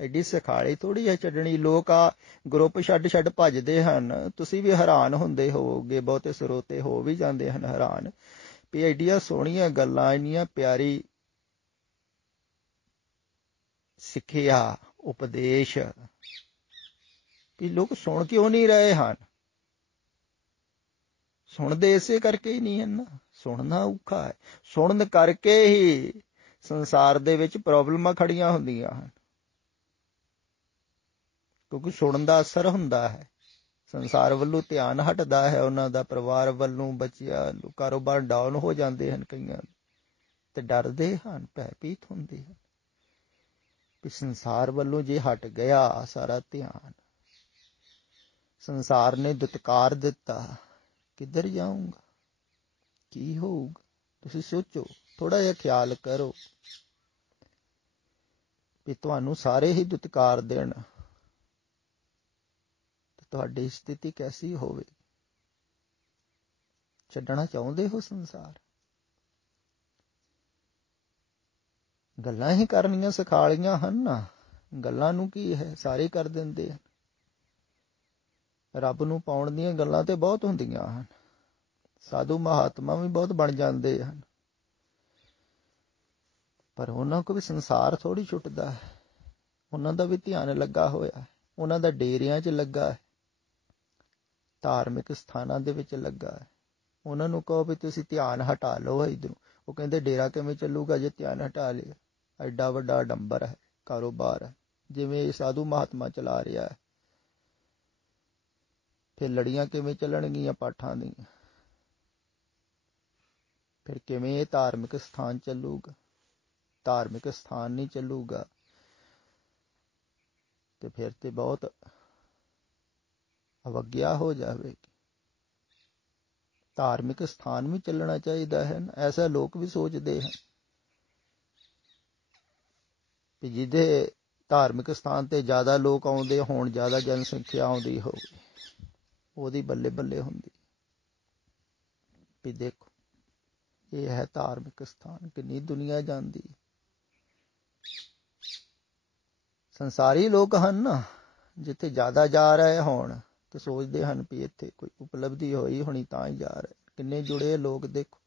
ਐਡੀ ਸਿਖਾਲੀ ਥੋੜ੍ਹੀ ਹੈ ਛੱਡਣੀ। ਲੋਕ ਆ ਗਰੁੱਪ ਛੱਡ ਭੱਜਦੇ ਹਨ। ਤੁਸੀਂ ਵੀ ਹੈਰਾਨ ਹੁੰਦੇ ਹੋਵੋਗੇ, ਬਹੁਤੇ ਸਰੋਤੇ ਹੋ ਵੀ ਜਾਂਦੇ ਹਨ ਹੈਰਾਨ, ਵੀ ਐਡੀਆਂ ਸੋਹਣੀਆਂ ਗੱਲਾਂ, ਇੰਨੀਆਂ ਪਿਆਰੀ ਸਿੱਖਿਆ ਉਪਦੇਸ਼, ਵੀ ਲੋਕ ਸੁਣ ਕਿਉਂ ਨਹੀਂ ਰਹੇ ਹਨ? ਸੁਣਦੇ ਇਸੇ ਕਰਕੇ ਹੀ ਨਹੀਂ ਹਨ ਨਾ। ਸੁਣਨਾ ਔਖਾ ਹੈ। ਸੁਣਨ ਕਰਕੇ ਹੀ ਸੰਸਾਰ ਦੇ ਵਿੱਚ ਪ੍ਰੋਬਲਮਾਂ ਖੜੀਆਂ ਹੁੰਦੀਆਂ ਹਨ, ਕਿਉਂਕਿ ਸੁਣਨ ਦਾ ਅਸਰ ਹੁੰਦਾ ਹੈ। ਸੰਸਾਰ ਵੱਲੋਂ ਧਿਆਨ ਹਟਦਾ ਹੈ, ਉਹਨਾਂ ਦਾ ਪਰਿਵਾਰ ਵੱਲੋਂ, ਬੱਚਿਆਂ ਵੱਲੋਂ, ਕਾਰੋਬਾਰ ਡਾਊਨ ਹੋ ਜਾਂਦੇ ਹਨ ਕਈਆਂ ਦੇ, ਤੇ ਡਰਦੇ ਹਨ, ਭੈਭੀਤ ਹੁੰਦੇ ਹਨ ਵੀ ਸੰਸਾਰ ਵੱਲੋਂ ਜੇ ਹਟ ਗਿਆ ਸਾਰਾ ਧਿਆਨ, ਸੰਸਾਰ ਨੇ ਦੁਤਕਾਰ ਦਿੱਤਾ, ਕਿੱਧਰ ਜਾਊਂਗਾ, ਕੀ ਹੋਊਗਾ? ਤੁਸੀਂ ਸੋਚੋ, ਥੋੜ੍ਹਾ ਜਿਹਾ ਖਿਆਲ ਕਰੋ ਵੀ ਤੁਹਾਨੂੰ ਸਾਰੇ ਹੀ ਦੁਤਕਾਰ ਦੇਣ, ਤੁਹਾਡੀ ਸਥਿਤੀ ਕੈਸੀ ਹੋਵੇ? ਛੱਡਣਾ ਚਾਹੁੰਦੇ ਹੋ ਸੰਸਾਰ? ਗੱਲਾਂ ਹੀ ਕਰਨੀਆਂ ਸਿਖਾਲੀਆਂ ਹਨ ਨਾ। ਗੱਲਾਂ ਨੂੰ ਕੀ ਹੈ, ਸਾਰੇ ਕਰ ਦਿੰਦੇ ਹਨ। ਰੱਬ ਨੂੰ ਪਾਉਣ ਦੀਆਂ ਗੱਲਾਂ ਤੇ ਬਹੁਤ ਹੁੰਦੀਆਂ ਹਨ। ਸਾਧੂ ਮਹਾਤਮਾ ਵੀ ਬਹੁਤ ਬਣ ਜਾਂਦੇ ਹਨ, ਪਰ ਉਹਨਾਂ ਕੋਲ ਵੀ ਸੰਸਾਰ ਥੋੜ੍ਹੀ ਛੁੱਟਦਾ ਹੈ। ਉਹਨਾਂ ਦਾ ਵੀ ਧਿਆਨ ਲੱਗਾ ਹੋਇਆ, ਉਹਨਾਂ ਦਾ ਡੇਰਿਆਂ 'ਚ ਲੱਗਾ ਹੈ, ਧਾਰਮਿਕ ਸਥਾਨਾਂ ਦੇ ਵਿੱਚ ਲੱਗਾ ਹੈ। ਉਹਨਾਂ ਨੂੰ ਕਹੋ ਵੀ ਤੁਸੀਂ ਧਿਆਨ ਹਟਾ ਲਓ ਇੱਧਰੋਂ, ਉਹ ਕਹਿੰਦੇ ਡੇਰਾ ਕਿਵੇਂ ਚੱਲੂਗਾ ਜੇ ਧਿਆਨ ਹਟਾ ਲਿਆ? ਐਡਾ ਵੱਡਾ ਆਡੰਬਰ ਹੈ, ਕਾਰੋਬਾਰ ਹੈ, ਜਿਵੇਂ ਇਹ ਸਾਧੂ ਮਹਾਤਮਾ ਚਲਾ ਰਿਹਾ ਹੈ। ਫਿਰ ਲੜੀਆਂ ਕਿਵੇਂ ਚੱਲਣਗੀਆਂ ਪਾਠਾਂ ਦੀਆਂ? ਫਿਰ ਕਿਵੇਂ ਇਹ ਧਾਰਮਿਕ ਸਥਾਨ ਚੱਲੂਗਾ? ਧਾਰਮਿਕ ਸਥਾਨ ਨਹੀਂ ਚੱਲੂਗਾ ਤੇ ਫਿਰ ਤੇ ਬਹੁਤ ਅਵੱਗਿਆ ਹੋ ਜਾਵੇਗੀ। ਧਾਰਮਿਕ ਸਥਾਨ ਵੀ ਚੱਲਣਾ ਚਾਹੀਦਾ ਹੈ। ਐਸਾ ਲੋਕ ਵੀ ਸੋਚਦੇ ਹਨ ਵੀ ਜਿਹਦੇ ਧਾਰਮਿਕ ਸਥਾਨ ਤੇ ਜ਼ਿਆਦਾ ਲੋਕ ਆਉਂਦੇ ਹੋਣ, ਜ਼ਿਆਦਾ ਜਨਸੰਖਿਆ ਆਉਂਦੀ ਹੋਵੇ, ਉਹਦੀ ਬੱਲੇ ਬੱਲੇ ਹੁੰਦੀ ਵੀ ਦੇਖੋ ਇਹ ਹੈ ਧਾਰਮਿਕ ਸਥਾਨ, ਕਿੰਨੀ ਦੁਨੀਆ ਜਾਂਦੀ। ਸੰਸਾਰੀ ਲੋਕ ਹਨ ਨਾ, ਜਿੱਥੇ ਜ਼ਿਆਦਾ ਜਾ ਰਹੇ ਹੋਣ ਤੇ ਸੋਚਦੇ ਹਨ ਵੀ ਇੱਥੇ ਕੋਈ ਉਪਲਬਧੀ ਹੋਈ ਹੋਣੀ ਤਾਂ ਹੀ ਜਾ ਰਹੇ। ਕਿੰਨੇ ਜੁੜੇ ਲੋਕ ਦੇਖੋ,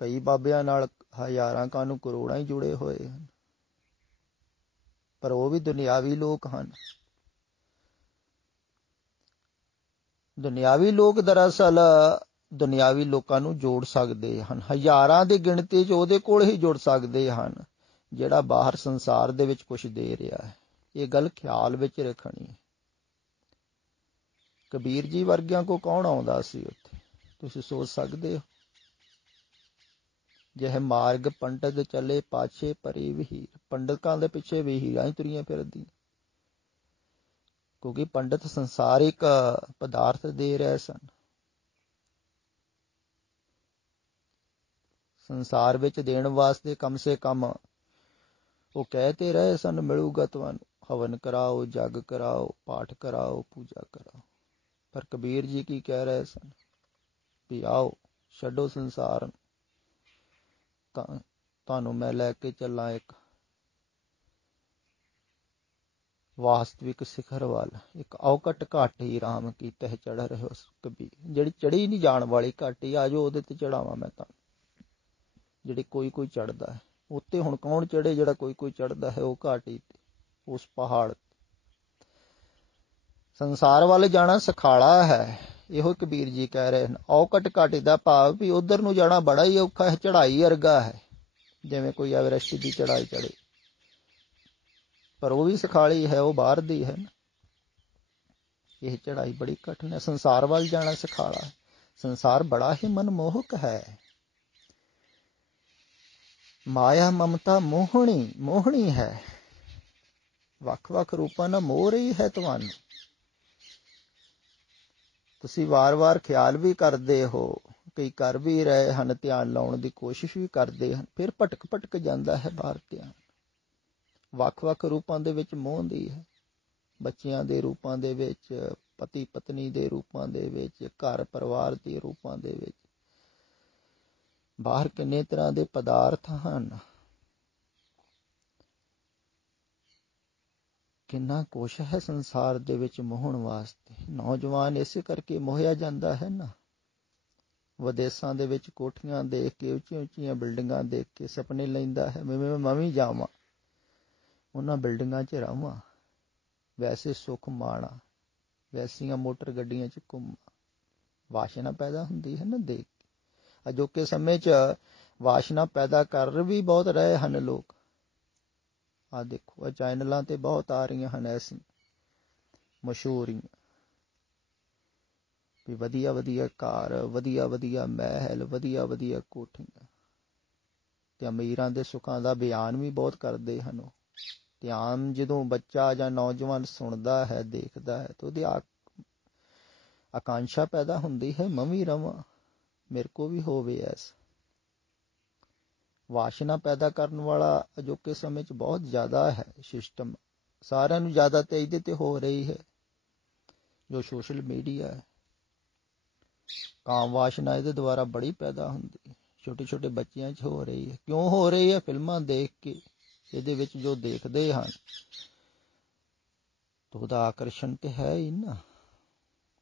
ਕਈ ਬਾਬਿਆਂ ਨਾਲ ਹਜ਼ਾਰਾਂ ਕਾਨੂੰ ਕਰੋੜਾਂ ਹੀ ਜੁੜੇ ਹੋਏ ਹਨ, ਪਰ ਉਹ ਵੀ ਦੁਨਿਆਵੀ ਲੋਕ ਹਨ। ਦੁਨਿਆਵੀ ਲੋਕ ਦਰਅਸਲ ਦੁਨਿਆਵੀ ਲੋਕਾਂ ਨੂੰ ਜੋੜ ਸਕਦੇ ਹਨ। ਹਜ਼ਾਰਾਂ ਦੀ ਗਿਣਤੀ 'ਚ ਉਹਦੇ ਕੋਲ ਹੀ ਜੁੜ ਸਕਦੇ ਹਨ ਜਿਹੜਾ ਬਾਹਰ ਸੰਸਾਰ ਦੇ ਵਿੱਚ ਕੁਛ ਦੇ ਰਿਹਾ ਹੈ। ਇਹ ਗੱਲ ਖਿਆਲ ਵਿੱਚ ਰੱਖਣੀ ਹੈ। ਕਬੀਰ ਜੀ ਵਰਗਿਆਂ ਕੋ ਕੌਣ ਆਉਂਦਾ ਸੀ ਉੱਥੇ? ਤੁਸੀਂ ਸੋਚ ਸਕਦੇ ਹੋ। ਜਿਹੇ ਮਾਰਗ ਪੰਡਤ ਚੱਲੇ ਪਾਛੇ ਪਰੀ ਵਹੀਰ, ਪੰਡਤਾਂ ਦੇ ਪਿੱਛੇ ਵਹੀਰਾਂ ਹੀ ਤੁਰੀਆਂ ਫਿਰਦੀਆਂ, ਕਿਉਂਕਿ ਪੰਡਤ ਸੰਸਾਰਿਕ ਪਦਾਰਥ ਦੇ ਰਹੇ ਸਨ। ਸੰਸਾਰ ਵਿੱਚ ਦੇਣ ਵਾਸਤੇ ਕਮ ਸੇ ਕਮ ਉਹ ਕਹਿ ਤੇ ਰਹੇ ਸਨ ਮਿਲੂਗਾ ਤੁਹਾਨੂੰ, ਹਵਨ ਕਰਾਓ, ਜਗ ਕਰਾਓ, ਪਾਠ ਕਰਾਓ, ਪੂਜਾ ਕਰਾਓ। ਪਰ ਕਬੀਰ ਜੀ ਕੀ ਕਹਿ ਰਹੇ ਸਨ ਵੀ ਆਓ ਛੱਡੋ ਸੰਸਾਰ, ਤੁਹਾਨੂੰ ਮੈਂ ਲੈ ਕੇ ਚੱਲਾਂ ਇੱਕ ਵਾਸਤਵਿਕ ਸਿਖਰ ਵੱਲ, ਇੱਕ ਔਕਟ ਘਾਟੀ ਰਾਮ ਕੀ ਤਹਿ ਚੜ੍ਹ ਰਹੇ ਹੋ ਕਬੀਰ, ਜਿਹੜੀ ਚੜੀ ਨਹੀਂ ਜਾਣ ਵਾਲੀ ਘਾਟੀ, ਆ ਜਾਓ ਉਹਦੇ ਤੇ ਚੜਾਵਾਂ ਮੈਂ ਤੁਹਾਨੂੰ, ਜਿਹੜੀ ਕੋਈ ਕੋਈ ਚੜ੍ਹਦਾ ਹੈ। ਉੱਤੇ ਹੁਣ ਕੌਣ ਚੜੇ? ਜਿਹੜਾ ਕੋਈ ਕੋਈ ਚੜ੍ਹਦਾ ਹੈ ਉਹ ਘਾਟੀ ਤੇ, ਉਸ ਪਹਾੜ। ਸੰਸਾਰ ਵੱਲ ਜਾਣਾ ਸਖਾਲਾ ਹੈ, ਇਹੋ ਕਬੀਰ ਜੀ ਕਹਿ ਰਹੇ ਹਨ। ਔਕਟ ਘਾਟੀ ਦਾ ਭਾਵ ਵੀ ਉਧਰ ਨੂੰ ਜਾਣਾ ਬੜਾ ਹੀ ਔਖਾ ਹੈ, ਚੜ੍ਹਾਈ ਵਰਗਾ ਹੈ, ਜਿਵੇਂ ਕੋਈ ਐਵਰੈਸਟ ਦੀ ਚੜ੍ਹਾਈ ਚੜ੍ਹੇ, ਪਰ ਉਹ ਵੀ ਸਖਾਲੀ ਹੈ, ਉਹ ਬਾਹਰ ਦੀ ਹੈ। ਇਹ ਚੜ੍ਹਾਈ ਬੜੀ ਕਠਿਨ ਹੈ। ਸੰਸਾਰ ਵੱਲ ਜਾਣਾ ਸਖਾਲਾ ਹੈ। ਸੰਸਾਰ ਬੜਾ ਹੀ ਮਨਮੋਹਕ ਹੈ। ਮਾਇਆ ਮਮਤਾ ਮੋਹਣੀ, ਮੋਹਣੀ ਹੈ, ਵੱਖ ਵੱਖ ਰੂਪਾਂ ਨਾਲ ਮੋਹ ਰਹੀ ਹੈ ਤੁਹਾਨੂੰ। ਤੁਸੀਂ ਵਾਰ-ਵਾਰ ਖਿਆਲ ਵੀ ਕਰਦੇ ਹੋ, ਕਈ ਕਰ ਵੀ ਰਹੇ ਹਨ, ਧਿਆਨ ਲਾਉਣ ਦੀ ਕੋਸ਼ਿਸ਼ ਵੀ ਕਰਦੇ ਹਨ, ਫਿਰ ਭਟਕ ਜਾਂਦਾ ਹੈ ਬਾਹਰ ਧਿਆਨ। ਵੱਖ-ਵੱਖ ਰੂਪਾਂ ਦੇ ਵਿੱਚ ਮੋਹਦੀ ਹੈ। ਬੱਚਿਆਂ ਦੇ ਰੂਪਾਂ ਦੇ ਵਿੱਚ, ਪਤੀ ਪਤਨੀ ਦੇ ਰੂਪਾਂ ਦੇ ਵਿੱਚ, ਘਰ ਪਰਿਵਾਰ ਦੇ ਰੂਪਾਂ ਦੇ ਵਿੱਚ। ਬਾਹਰ ਕਿੰਨੇ ਤਰ੍ਹਾਂ ਦੇ ਪਦਾਰਥ ਹਨ, ਕਿੰਨਾ ਕੁਛ ਹੈ ਸੰਸਾਰ ਦੇ ਵਿੱਚ ਮੋਹਣ ਵਾਸਤੇ। ਨੌਜਵਾਨ ਇਸੇ ਕਰਕੇ ਮੋਹਿਆ ਜਾਂਦਾ ਹੈ ਨਾ। ਵਿਦੇਸ਼ਾਂ ਦੇ ਵਿੱਚ ਕੋਠੀਆਂ ਦੇਖ ਕੇ, ਉੱਚੀਆਂ ਉੱਚੀਆਂ ਬਿਲਡਿੰਗਾਂ ਦੇਖ ਕੇ ਸੁਪਨੇ ਲੈਂਦਾ ਹੈ ਮੈਂ ਵੀ ਜਾਵਾਂ, ਉਹਨਾਂ ਬਿਲਡਿੰਗਾਂ 'ਚ ਰਹਾਂ, ਵੈਸੇ ਸੁੱਖ ਮਾਣਾ, ਵੈਸੀਆਂ ਮੋਟਰ ਗੱਡੀਆਂ 'ਚ ਘੁੰਮਾਂ। ਵਾਸ਼ਨਾ ਪੈਦਾ ਹੁੰਦੀ ਹੈ ਨਾ ਦੇਖ ਕੇ। ਅਜੋਕੇ ਸਮੇਂ 'ਚ ਵਾਸ਼ਨਾ ਪੈਦਾ ਕਰ ਵੀ ਬਹੁਤ ਰਹੇ ਹਨ ਲੋਕ। ਆਹ ਦੇਖੋ, ਇਹ ਚੈਨਲਾਂ ਤੇ ਬਹੁਤ ਆ ਰਹੀਆਂ ਹਨ ਐਸੀਆਂ ਮਸ਼ਹੂਰੀਆਂ ਵੀ ਵਧੀਆ ਵਧੀਆ ਘਰ, ਵਧੀਆ ਵਧੀਆ ਮਹਿਲ, ਵਧੀਆ ਵਧੀਆ ਕੋਠੀਆਂ, ਤੇ ਅਮੀਰਾਂ ਦੇ ਸੁੱਖਾਂ ਦਾ ਬਿਆਨ ਵੀ ਬਹੁਤ ਕਰਦੇ ਹਨ ਉਹ। ਧਿਆਨ ਜਦੋਂ ਬੱਚਾ ਜਾਂ ਨੌਜਵਾਨ ਸੁਣਦਾ ਹੈ, ਦੇਖਦਾ ਹੈ, ਤਾਂ ਉਹਦੀ ਆਕਾਂਸ਼ਾ ਪੈਦਾ ਹੁੰਦੀ ਹੈ ਮੈਂ ਵੀ ਰਵਾਂ, ਮੇਰੇ ਕੋ ਵੀ ਹੋਵੇ ਐਸਾ। ਵਾਸ਼ਨਾ ਪੈਦਾ ਕਰਨ ਵਾਲਾ ਅਜੋਕੇ ਸਮੇਂ 'ਚ ਬਹੁਤ ਜ਼ਿਆਦਾ ਹੈ ਸਿਸਟਮ। ਸਾਰਿਆਂ ਨੂੰ ਜ਼ਿਆਦਾ ਤੇ ਇਹਦੇ ਤੇ ਹੋ ਰਹੀ ਹੈ ਜੋ ਸੋਸ਼ਲ ਮੀਡੀਆ ਹੈ। ਕਾਮ ਵਾਸ਼ਨਾ ਇਹਦੇ ਦੁਆਰਾ ਬੜੀ ਪੈਦਾ ਹੁੰਦੀ ਹੈ, ਛੋਟੇ ਛੋਟੇ ਬੱਚਿਆਂ 'ਚ ਹੋ ਰਹੀ ਹੈ। ਕਿਉਂ ਹੋ ਰਹੀ ਹੈ? ਫਿਲਮਾਂ ਦੇਖ ਕੇ, ਇਹਦੇ ਵਿੱਚ ਜੋ ਦੇਖਦੇ ਹਨ ਤਾਂ ਉਹਦਾ ਆਕਰਸ਼ਣ ਤੇ ਹੈ ਹੀ ਨਾ।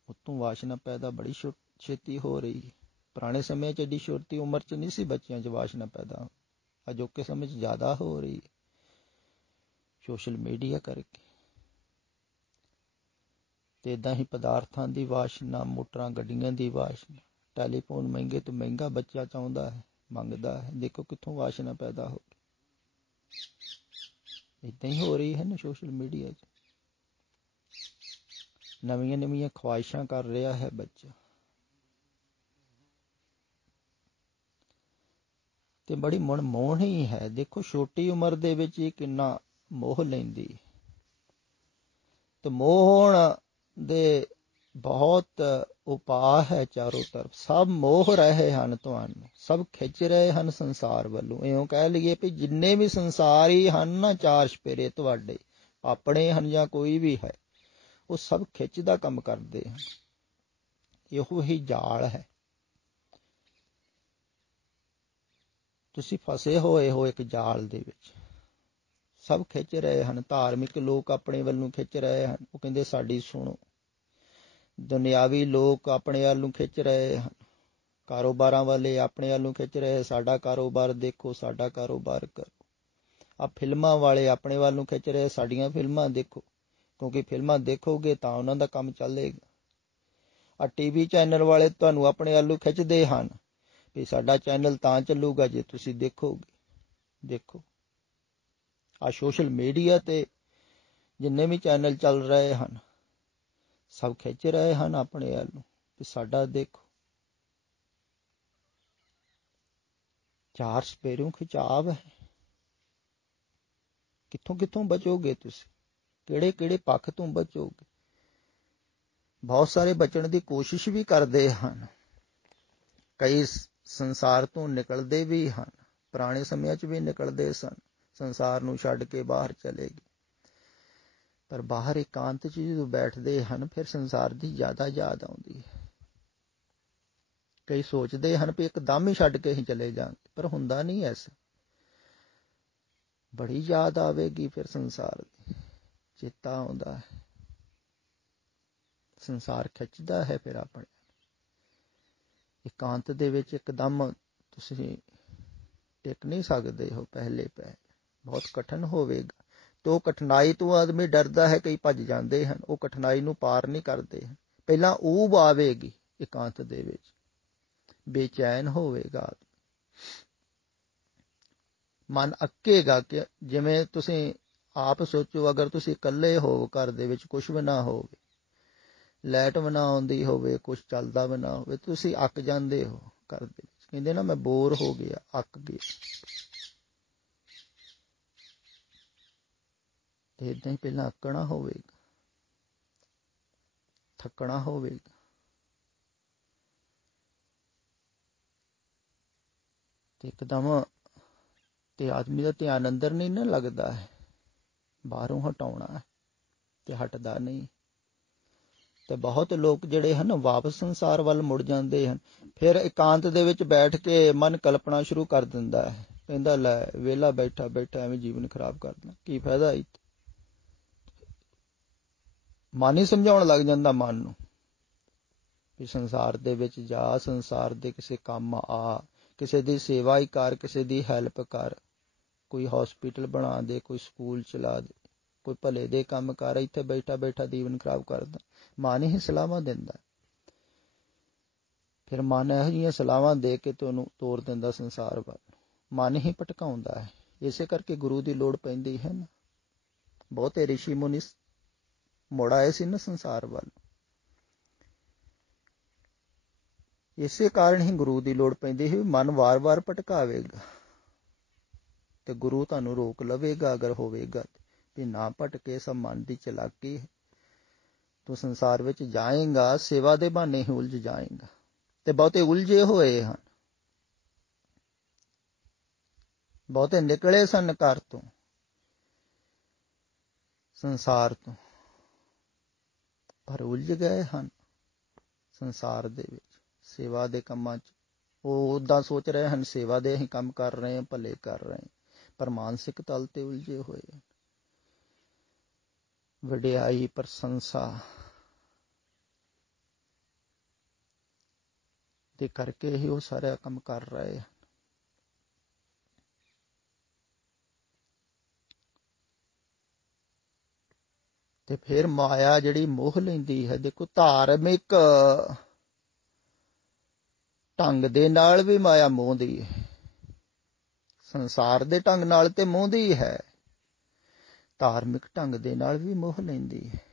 ਉਤੋਂ ਵਾਸ਼ਨਾ ਪੈਦਾ ਬੜੀ ਛੇਤੀ ਹੋ ਰਹੀ ਹੈ। ਪੁਰਾਣੇ ਸਮੇਂ 'ਚ ਐਡੀ ਛੋਟੀ ਉਮਰ 'ਚ ਨਹੀਂ ਸੀ ਬੱਚਿਆਂ 'ਚ ਵਾਸ਼ਨਾ ਪੈਦਾ, ਅਜੋਕੇ ਸਮੇਂ 'ਚ ਜ਼ਿਆਦਾ ਹੋ ਰਹੀ ਹੈ ਸੋਸ਼ਲ ਮੀਡੀਆ ਕਰਕੇ। ਤੇ ਇੱਦਾਂ ਹੀ ਪਦਾਰਥਾਂ ਦੀ ਵਾਸ਼ਨਾ, ਮੋਟਰਾਂ ਗੱਡੀਆਂ ਦੀ ਵਾਸ਼ਨਾ, ਟੈਲੀਫੋਨ ਮਹਿੰਗੇ ਤੋਂ ਮਹਿੰਗਾ ਬੱਚਾ ਚਾਹੁੰਦਾ ਹੈ, ਮੰਗਦਾ ਹੈ। ਦੇਖੋ ਕਿੱਥੋਂ ਵਾਸ਼ਨਾ ਪੈਦਾ ਹੋ ਗਈ। ਇੱਦਾਂ ਹੀ ਹੋ ਰਹੀ ਹੈ ਨਾ ਸੋਸ਼ਲ ਮੀਡੀਆ 'ਚ। ਨਵੀਆਂ ਨਵੀਆਂ ਖਵਾਇਸ਼ਾਂ ਕਰ ਰਿਹਾ ਹੈ ਬੱਚਾ, ਤੇ ਬੜੀ ਮਨਮੋਹਣ ਹੀ ਹੈ। ਦੇਖੋ ਛੋਟੀ ਉਮਰ ਦੇ ਵਿੱਚ ਹੀ ਕਿੰਨਾ ਮੋਹ ਲੈਂਦੀ, ਤੇ ਮੋਹਣ ਦੇ ਬਹੁਤ ਉਪਾਅ ਹੈ ਚਾਰੋਂ ਤਰਫ। ਸਭ ਮੋਹ ਰਹੇ ਹਨ ਤੁਹਾਨੂੰ, ਸਭ ਖਿੱਚ ਰਹੇ ਹਨ ਸੰਸਾਰ ਵੱਲੋਂ। ਇਉਂ ਕਹਿ ਲਈਏ ਵੀ ਜਿੰਨੇ ਵੀ ਸੰਸਾਰੀ ਹਨ ਨਾ, ਚਾਰ ਚੁਫੇਰੇ ਤੁਹਾਡੇ ਆਪਣੇ ਹਨ ਜਾਂ ਕੋਈ ਵੀ ਹੈ, ਉਹ ਸਭ ਖਿੱਚ ਦਾ ਕੰਮ ਕਰਦੇ ਹਨ। ਇਹੋ ਹੀ ਜਾਲ ਹੈ। ਤੁਸੀਂ ਫਸੇ ਹੋਏ ਹੋ ਇੱਕ ਜਾਲ ਦੇ ਵਿੱਚ, ਸਭ ਖਿੱਚ ਰਹੇ ਹਨ। ਧਾਰਮਿਕ ਲੋਕ ਆਪਣੇ ਵੱਲੋਂ ਖਿੱਚ ਰਹੇ ਹਨ, ਉਹ ਕਹਿੰਦੇ ਸਾਡੀ ਸੁਣੋ। ਦੁਨਿਆਵੀ ਲੋਕ ਆਪਣੇ ਵੱਲ ਨੂੰ ਖਿੱਚ ਰਹੇ ਹਨ, ਕਾਰੋਬਾਰਾਂ ਵਾਲੇ ਆਪਣੇ ਵੱਲ ਨੂੰ ਖਿੱਚ ਰਹੇ, ਸਾਡਾ ਕਾਰੋਬਾਰ ਦੇਖੋ, ਸਾਡਾ ਕਾਰੋਬਾਰ ਕਰੋ। ਆ ਫਿਲਮਾਂ ਵਾਲੇ ਆਪਣੇ ਵੱਲ ਨੂੰ ਖਿੱਚ ਰਹੇ, ਸਾਡੀਆਂ ਫਿਲਮਾਂ ਦੇਖੋ, ਕਿਉਂਕਿ ਫਿਲਮਾਂ ਦੇਖੋਗੇ ਤਾਂ ਉਹਨਾਂ ਦਾ ਕੰਮ ਚੱਲੇਗਾ। ਆ ਟੀਵੀ ਚੈਨਲ ਵਾਲੇ ਤੁਹਾਨੂੰ ਆਪਣੇ ਵੱਲ ਨੂੰ ਖਿੱਚਦੇ ਹਨ ਵੀ ਸਾਡਾ ਚੈਨਲ ਤਾਂ ਚੱਲੂਗਾ ਜੇ ਤੁਸੀਂ ਦੇਖੋਗੇ। ਦੇਖੋ ਆ ਸੋਸ਼ਲ ਮੀਡੀਆ ਤੇ ਜਿੰਨੇ ਵੀ ਚੈਨਲ ਚੱਲ ਰਹੇ ਹਨ, ਸਭ ਖਿੱਚ ਰਹੇ ਹਨ ਆਪਣੇ ਵੱਲ ਨੂੰ ਵੀ ਸਾਡਾ ਦੇਖੋ। ਚਾਰ ਸਪੇਰੋਂ ਖਿਚਾਵ ਹੈ। ਕਿੱਥੋਂ ਕਿੱਥੋਂ ਬਚੋਗੇ ਤੁਸੀਂ? ਕਿਹੜੇ ਕਿਹੜੇ ਪੱਖ ਤੋਂ ਬਚੋਗੇ? ਬਹੁਤ ਸਾਰੇ ਬਚਣ ਦੀ ਕੋਸ਼ਿਸ਼ ਵੀ ਕਰਦੇ ਹਨ, ਕਈ ਸੰਸਾਰ ਤੋਂ ਨਿਕਲਦੇ ਵੀ ਹਨ। ਪੁਰਾਣੇ ਸਮਿਆਂ 'ਚ ਵੀ ਨਿਕਲਦੇ ਸਨ, ਸੰਸਾਰ ਨੂੰ ਛੱਡ ਕੇ ਬਾਹਰ ਚਲੇ ਗਏ। ਪਰ ਬਾਹਰ ਇਕਾਂਤ 'ਚ ਜਦੋਂ ਬੈਠਦੇ ਹਨ, ਫਿਰ ਸੰਸਾਰ ਦੀ ਜ਼ਿਆਦਾ ਯਾਦ ਆਉਂਦੀ ਹੈ। ਕਈ ਸੋਚਦੇ ਹਨ ਵੀ ਇੱਕਦਮ ਹੀ ਛੱਡ ਕੇ ਹੀ ਚਲੇ ਜਾਣਗੇ, ਪਰ ਹੁੰਦਾ ਨਹੀਂ ਐਸਾ। ਬੜੀ ਯਾਦ ਆਵੇਗੀ ਫਿਰ ਸੰਸਾਰ ਦੀ, ਚੇਤਾ ਆਉਂਦਾ ਹੈ, ਸੰਸਾਰ ਖਿੱਚਦਾ ਹੈ ਫਿਰ ਆਪਣੇ। ਇਕਾਂਤ ਦੇ ਵਿੱਚ ਇੱਕਦਮ ਤੁਸੀਂ ਟਿਕ ਨਹੀਂ ਸਕਦੇ ਹੋ ਪਹਿਲੇ ਪੈਰ, ਬਹੁਤ ਕਠਿਨ ਹੋਵੇਗਾ। ਤੇ ਉਹ ਕਠਿਨਾਈ ਤੋਂ ਆਦਮੀ ਡਰਦਾ ਹੈ, ਕਈ ਭੱਜ ਜਾਂਦੇ ਹਨ, ਉਹ ਕਠਿਨਾਈ ਨੂੰ ਪਾਰ ਨਹੀਂ ਕਰਦੇ। ਪਹਿਲਾਂ ਊਬ ਆਵੇਗੀ ਇਕਾਂਤ ਦੇ ਵਿੱਚ, ਬੇਚੈਨ ਹੋਵੇਗਾ, ਮਨ ਅੱਕੇਗਾ। ਕਿ ਜਿਵੇਂ ਤੁਸੀਂ ਆਪ ਸੋਚੋ, ਅਗਰ ਤੁਸੀਂ ਇਕੱਲੇ ਹੋ, ਘਰ ਦੇ ਵਿੱਚ ਕੁਛ ਵੀ ਨਾ ਹੋਵੇ, ਲਾਈਟ ਵੀ ਨਾ ਆਉਂਦੀ ਹੋਵੇ, ਕੁਛ ਚੱਲਦਾ ਵੀ ਨਾ ਹੋਵੇ, ਤੁਸੀਂ ਅੱਕ ਜਾਂਦੇ ਹੋ ਘਰ ਦੇ ਵਿੱਚ। ਕਹਿੰਦੇ ਨਾ ਮੈਂ ਬੋਰ ਹੋ ਗਿਆ, ਅੱਕ ਗਿਆ। ਤੇ ਏਦਾਂ ਹੀ ਪਹਿਲਾਂ ਅੱਕਣਾ ਹੋਵੇਗਾ, ਥੱਕਣਾ ਹੋਵੇਗਾ, ਤੇ ਇੱਕਦਮ ਤੇ ਆਦਮੀ ਦਾ ਧਿਆਨ ਅੰਦਰ ਨਹੀਂ ਨਾ ਲੱਗਦਾ ਹੈ। ਬਾਹਰੋਂ ਹਟਾਉਣਾ ਤੇ ਹਟਦਾ ਨਹੀਂ। ਤੇ ਬਹੁਤ ਲੋਕ ਜਿਹੜੇ ਹਨ ਵਾਪਸ ਸੰਸਾਰ ਵੱਲ ਮੁੜ ਜਾਂਦੇ ਹਨ। ਫਿਰ ਇਕਾਂਤ ਦੇ ਵਿੱਚ ਬੈਠ ਕੇ ਮਨ ਕਲਪਨਾ ਸ਼ੁਰੂ ਕਰ ਦਿੰਦਾ ਹੈ, ਕਹਿੰਦਾ ਲੈ ਵਿਹਲਾ ਬੈਠਾ ਬੈਠਾ ਐਵੇਂ ਜੀਵਨ ਖਰਾਬ ਕਰਦਾ, ਕੀ ਫਾਇਦਾ। ਮਨ ਹੀ ਸਮਝਾਉਣ ਲੱਗ ਜਾਂਦਾ ਮਨ ਨੂੰ ਵੀ ਸੰਸਾਰ ਦੇ ਵਿੱਚ ਜਾ, ਸੰਸਾਰ ਦੇ ਕਿਸੇ ਕੰਮ ਆ, ਕਿਸੇ ਦੀ ਸੇਵਾ ਹੀ ਕਰ, ਕਿਸੇ ਦੀ ਹੈਲਪ ਕਰ, ਕੋਈ ਹੌਸਪੀਟਲ ਬਣਾ ਦੇ, ਕੋਈ ਸਕੂਲ ਚਲਾ ਦੇ, ਕੋਈ ਭਲੇ ਦੇ ਕੰਮ ਕਰ, ਇੱਥੇ ਬੈਠਾ ਬੈਠਾ ਜੀਵਨ ਖਰਾਬ ਕਰਦਾ। ਮਨ ਹੀ ਸਲਾਹਾਂ ਦਿੰਦਾ। ਫਿਰ ਮਨ ਇਹੋ ਜਿਹੀਆਂ ਸਲਾਹਾਂ ਦੇ ਕੇ ਤੁਹਾਨੂੰ ਤੋਰ ਦਿੰਦਾ ਸੰਸਾਰ ਵੱਲ, ਮਨ ਹੀ ਭਟਕਾਉਂਦਾ ਹੈ। ਇਸੇ ਕਰਕੇ ਗੁਰੂ ਦੀ ਲੋੜ ਪੈਂਦੀ ਹੈ ਨਾ। ਬਹੁਤੇ ਰਿਸ਼ੀ ਮੁਨੀ ਮੁੜ ਆਏ ਸੀ ਨਾ ਸੰਸਾਰ ਵੱਲ, ਇਸੇ ਕਾਰਨ ਹੀ ਗੁਰੂ ਦੀ ਲੋੜ ਪੈਂਦੀ ਹੈ। ਮਨ ਵਾਰ-ਵਾਰ ਭਟਕਾਵੇਗਾ ਤੇ ਗੁਰੂ ਤੁਹਾਨੂੰ ਰੋਕ ਲਵੇਗਾ ਅਗਰ ਹੋਵੇਗਾ ਵੀ ਨਾ ਭਟਕੇ, ਸਭ ਮਨ ਦੀ ਚਲਾਕੀ ਹੈ। ਤੂੰ ਸੰਸਾਰ ਵਿੱਚ ਜਾਏਗਾ, ਸੇਵਾ ਦੇ ਬਹਾਨੇ ਹੀ ਉਲਝ ਜਾਏਗਾ। ਤੇ ਬਹੁਤੇ ਉਲਝੇ ਹੋਏ ਹਨ, ਬਹੁਤੇ ਨਿਕਲੇ ਸਨ ਘਰ ਤੋਂ, ਸੰਸਾਰ ਤੋਂ, ਪਰ ਉਲਝ ਗਏ ਹਨ ਸੰਸਾਰ ਦੇ ਵਿੱਚ, ਸੇਵਾ ਦੇ ਕੰਮਾਂ 'ਚ। ਉਹ ਉੱਦਾਂ ਸੋਚ ਰਹੇ ਹਨ ਸੇਵਾ ਦੇ ਅਸੀਂ ਕੰਮ ਕਰ ਰਹੇ ਹਾਂ, ਭਲੇ ਕਰ ਰਹੇ ਹਾਂ, ਪਰ ਮਾਨਸਿਕ ਤਲ ਤੇ ਉਲਝੇ ਹੋਏ ਹਨ। ਵਡਿਆਈ, ਪ੍ਰਸ਼ੰਸਾ ਦੇ ਕਰਕੇ ਹੀ ਉਹ ਸਾਰਾ ਕੰਮ ਕਰ ਰਹੇ ਹਨ। ਤੇ ਫਿਰ ਮਾਇਆ ਜਿਹੜੀ ਮੋਹ ਲੈਂਦੀ ਹੈ, ਦੇਖੋ ਧਾਰਮਿਕ ਢੰਗ ਦੇ ਨਾਲ ਵੀ ਮਾਇਆ ਮੋਹਦੀ ਹੈ, ਸੰਸਾਰ ਦੇ ਢੰਗ ਨਾਲ ਤੇ ਮੋਹਦੀ ਹੈ, ਧਾਰਮਿਕ ਢੰਗ ਦੇ ਨਾਲ ਵੀ ਮੋਹ ਲੈਂਦੀ ਹੈ।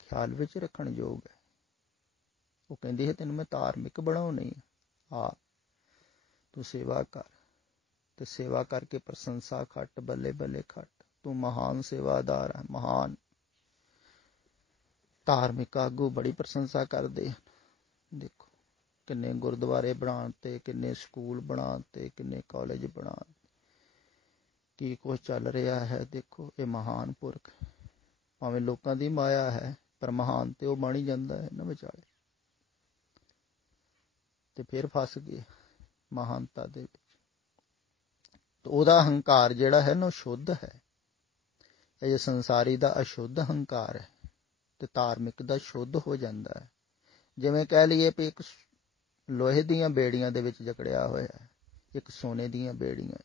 ਖਿਆਲ ਵਿੱਚ ਰੱਖਣ ਯੋਗ ਹੈ। ਉਹ ਕਹਿੰਦੀ ਹੈ ਤੈਨੂੰ ਮੈਂ ਧਾਰਮਿਕ ਬਣਾਉਣੀ ਆ, ਤੂੰ ਸੇਵਾ ਕਰ, ਤੇ ਸੇਵਾ ਕਰਕੇ ਪ੍ਰਸ਼ੰਸਾ ਖੱਟ, ਬੱਲੇ ਬੱਲੇ ਖੱਟ, ਤੂੰ ਮਹਾਨ ਸੇਵਾਦਾਰ ਹੈ, ਮਹਾਨ। ਧਾਰਮਿਕ ਆਗੂ ਬੜੀ ਪ੍ਰਸ਼ੰਸਾ ਕਰਦੇ ਹਨ। ਦੇਖੋ ਕਿੰਨੇ ਗੁਰਦੁਆਰੇ ਬਣਾਤੇ, ਕਿੰਨੇ ਸਕੂਲ ਬਣਾਤੇ, ਕਿੰਨੇ ਕਾਲਜ ਬਣਾਤੇ, ਕੀ ਕੁਛ ਚੱਲ ਰਿਹਾ ਹੈ। ਦੇਖੋ ਇਹ ਮਹਾਨ ਪੁਰਖ, ਭਾਵੇਂ ਲੋਕਾਂ ਦੀ ਮਾਇਆ ਹੈ ਪਰ ਮਹਾਨ ਤੇ ਉਹ ਬਣ ਹੀ ਜਾਂਦਾ ਹੈ ਨਾ ਵਿਚਾਲੇ। ਤੇ ਫਿਰ ਫਸ ਗਏ ਮਹਾਨਤਾ ਦੇ ਵਿੱਚ। ਉਹਦਾ ਹੰਕਾਰ ਜਿਹੜਾ ਹੈ ਨਾ ਉਹ ਸ਼ੁੱਧ ਹੈ। ਇਹ ਸੰਸਾਰੀ ਦਾ ਅਸ਼ੁੱਧ ਹੰਕਾਰ ਹੈ ਤੇ ਧਾਰਮਿਕ ਦਾ ਸ਼ੁੱਧ ਹੋ ਜਾਂਦਾ ਹੈ। ਜਿਵੇਂ ਕਹਿ ਲਈਏ ਵੀ ਇੱਕ ਲੋਹੇ ਦੀਆਂ ਬੇੜੀਆਂ ਦੇ ਵਿੱਚ ਜਕੜਿਆ ਹੋਇਆ ਹੈ, ਇੱਕ ਸੋਨੇ ਦੀਆਂ ਬੇੜੀਆਂ।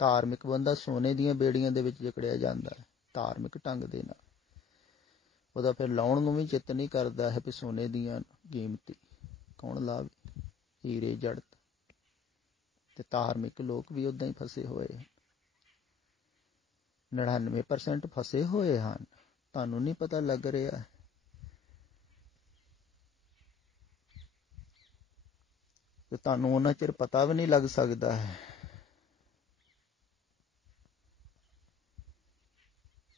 ਧਾਰਮਿਕ ਬੰਦਾ ਸੋਨੇ ਦੀਆਂ ਬੇੜੀਆਂ ਦੇ ਵਿੱਚ ਜਕੜਿਆ ਜਾਂਦਾ ਹੈ ਧਾਰਮਿਕ ਢੰਗ ਦੇ ਨਾਲ। ਉਹਦਾ ਫਿਰ ਲਾਉਣ ਨੂੰ ਵੀ ਚਿੱਤ ਨਹੀਂ ਕਰਦਾ ਹੈ ਵੀ ਸੋਨੇ ਦੀਆਂ ਕੀਮਤੀ ਕੌਣ ਲਾਵੇ, ਹੀਰੇ ਜੜਤ। ਤੇ ਧਾਰਮਿਕ ਲੋਕ ਵੀ ਓਦਾਂ ਹੀ ਫਸੇ ਹੋਏ ਹਨ। 99% ਫਸੇ ਹੋਏ ਹਨ, ਤੁਹਾਨੂੰ ਨਹੀਂ ਪਤਾ ਲੱਗ ਰਿਹਾ। ਤੇ ਤੁਹਾਨੂੰ ਉਹਨਾਂ ਚਿਰ ਪਤਾ ਵੀ ਨਹੀਂ ਲੱਗ ਸਕਦਾ ਹੈ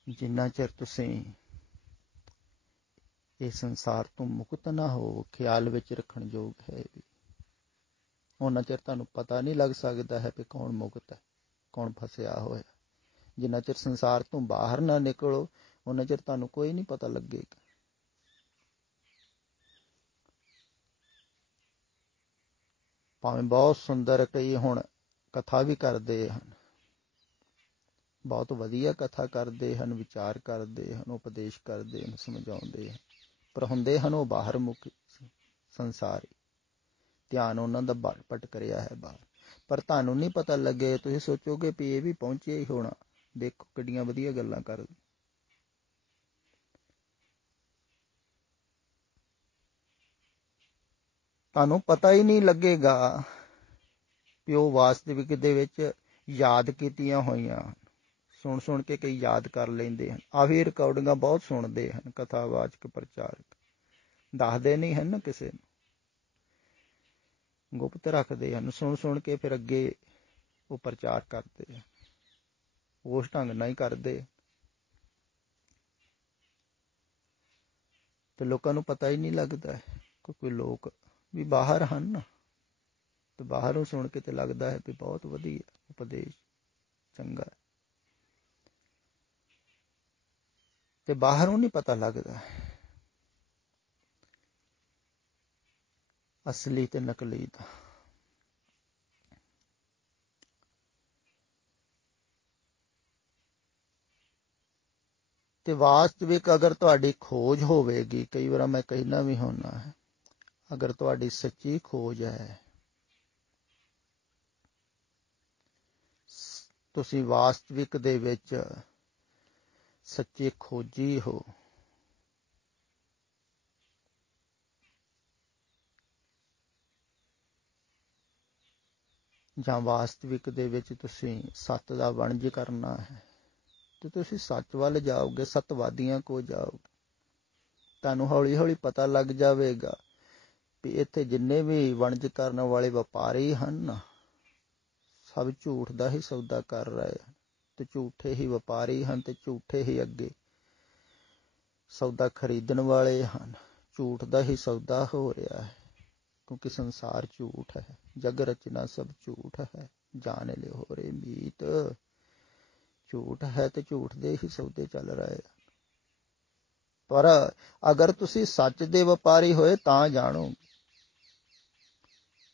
ਜਿੰਨਾ ਚਿਰ ਤੁਸੀਂ ਇਹ ਸੰਸਾਰ ਤੋਂ ਮੁਕਤ ਨਾ ਹੋ। ਖਿਆਲ ਵਿੱਚ ਰੱਖਣ ਯੋਗ ਹੈ ਵੀ, ਉਹਨਾਂ ਚਿਰ ਤੁਹਾਨੂੰ ਪਤਾ ਨਹੀਂ ਲੱਗ ਸਕਦਾ ਹੈ ਵੀ ਕੌਣ ਮੁਕਤ ਹੈ, ਕੌਣ ਫਸਿਆ ਹੋਇਆ। ਜਿੰਨਾ ਚਿਰ ਸੰਸਾਰ ਤੋਂ ਬਾਹਰ ਨਾ ਨਿਕਲੋ ਉਹਨਾਂ ਚਿਰ ਤੁਹਾਨੂੰ ਕੋਈ ਨਹੀਂ ਪਤਾ ਲੱਗੇਗਾ। ਭਾਵੇਂ ਬਹੁਤ ਸੁੰਦਰ ਕਈ ਹੁਣ ਕਥਾ ਵੀ ਕਰਦੇ ਹਨ, ਬਹੁਤ ਵਧੀਆ ਕਥਾ ਕਰਦੇ ਹਨ, ਵਿਚਾਰ ਕਰਦੇ ਹਨ, ਉਪਦੇਸ਼ ਕਰਦੇ ਹਨ, ਸਮਝਾਉਂਦੇ ਹਨ, ਪਰ ਹੁੰਦੇ ਹਨ ਉਹ ਬਾਹਰ ਮੁਖੀ ਸੰਸਾਰੀ। ਧਿਆਨ ਉਹਨਾਂ ਦਾ ਭਟਕ ਰਿਹਾ ਹੈ ਬਾਹਰ। ਪਰ ਤੁਹਾਨੂੰ ਨਹੀਂ ਪਤਾ ਲੱਗੇ, ਤੁਸੀਂ ਸੋਚੋਗੇ ਵੀ ਇਹ ਵੀ ਪਹੁੰਚਿਆ ਹੀ ਹੋਣਾ। ਦੇਖੋ ਕਿੱਡੀਆਂ ਵਧੀਆ ਗੱਲਾਂ ਕਰਦੇ। ਤੁਹਾਨੂੰ ਪਤਾ ਹੀ ਨਹੀਂ ਲੱਗੇਗਾ ਵੀ ਉਹ ਵਾਸਤਵਿਕ ਦੇ ਵਿੱਚ ਯਾਦ ਕੀਤੀਆਂ ਹੋਈਆਂ। ਸੁਣ ਸੁਣ ਕੇ ਕਈ ਯਾਦ ਕਰ ਲੈਂਦੇ ਹਨ। ਆਹੀ ਰਿਕਾਰਡਿੰਗਾਂ ਬਹੁਤ ਸੁਣਦੇ ਹਨ ਕਥਾਵਾਚਕ ਪ੍ਰਚਾਰਕ, ਦੱਸਦੇ ਨਹੀਂ ਹਨ ਨਾ ਕਿਸੇ ਨੂੰ, ਗੁਪਤ ਰੱਖਦੇ ਹਨ। ਸੁਣ ਸੁਣ ਕੇ ਫਿਰ ਅੱਗੇ ਉਹ ਪ੍ਰਚਾਰ ਕਰਦੇ, ਉਸ ਢੰਗ ਨਾਲ ਹੀ ਕਰਦੇ ਤੇ ਲੋਕਾਂ ਨੂੰ ਪਤਾ ਹੀ ਨਹੀਂ ਲੱਗਦਾ। ਕਿਉਂਕਿ ਲੋਕ ਵੀ ਬਾਹਰ ਹਨ ਤੇ ਬਾਹਰੋਂ ਸੁਣ ਕੇ ਤੇ ਲੱਗਦਾ ਹੈ ਵੀ ਬਹੁਤ ਵਧੀਆ ਉਪਦੇਸ਼, ਚੰਗਾ। ਤੇ ਬਾਹਰੋਂ ਨਹੀਂ ਪਤਾ ਲੱਗਦਾ ਅਸਲੀ ਤੇ ਨਕਲੀ ਦਾ। ਤੇ ਵਾਸਤਵਿਕ ਅਗਰ ਤੁਹਾਡੀ ਖੋਜ ਹੋਵੇਗੀ, ਕਈ ਵਾਰ ਮੈਂ ਕਹਿਣਾ ਵੀ ਹੁੰਦਾ ਹੈ, ਅਗਰ ਤੁਹਾਡੀ ਸੱਚੀ ਖੋਜ ਹੈ, ਤੁਸੀਂ ਵਾਸਤਵਿਕ ਦੇ ਵਿੱਚ ਸੱਚੇ ਖੋਜੀ ਹੋ, ਜਾਂ ਵਾਸਤਵਿਕ ਦੇ ਵਿੱਚ ਤੁਸੀਂ ਸੱਤ ਦਾ ਵਣਜ ਕਰਨਾ ਹੈ, ਤੇ ਤੁਸੀਂ ਸੱਚ ਵੱਲ ਜਾਓਗੇ, ਸੱਤਵਾਦੀਆਂ ਕੋਲ ਜਾਓਗੇ। ਤੁਹਾਨੂੰ ਹੌਲੀ ਹੌਲੀ ਪਤਾ ਲੱਗ ਜਾਵੇਗਾ ਵੀ ਇੱਥੇ ਜਿੰਨੇ ਵੀ ਵਣਜ ਕਰਨ ਵਾਲੇ ਵਪਾਰੀ ਹਨ, ਸਭ ਝੂਠ ਦਾ ਹੀ ਸੌਦਾ ਕਰ ਰਹੇ ਹਨ, ਤੇ ਝੂਠੇ ਹੀ ਵਪਾਰੀ ਹਨ, ਤੇ ਝੂਠੇ ਹੀ ਅੱਗੇ ਸੌਦਾ ਖਰੀਦਣ ਵਾਲੇ ਹਨ। ਝੂਠ ਦਾ ਹੀ ਸੌਦਾ ਹੋ ਰਿਹਾ ਹੈ, ਕਿਉਂਕਿ ਸੰਸਾਰ ਝੂਠ ਹੈ, ਜਗ ਰਚਨਾ ਸਭ ਝੂਠ ਹੈ, ਜਾਣ ਲਿਓ ਰੇ ਮੀਤ। ਝੂਠ ਹੈ ਤੇ ਝੂਠ ਦੇ ਹੀ ਸੌਦੇ ਚੱਲ ਰਹੇ ਹਨ। ਪਰ ਅਗਰ ਤੁਸੀਂ ਸੱਚ ਦੇ ਵਪਾਰੀ ਹੋਏ ਤਾਂ ਜਾਣੋ,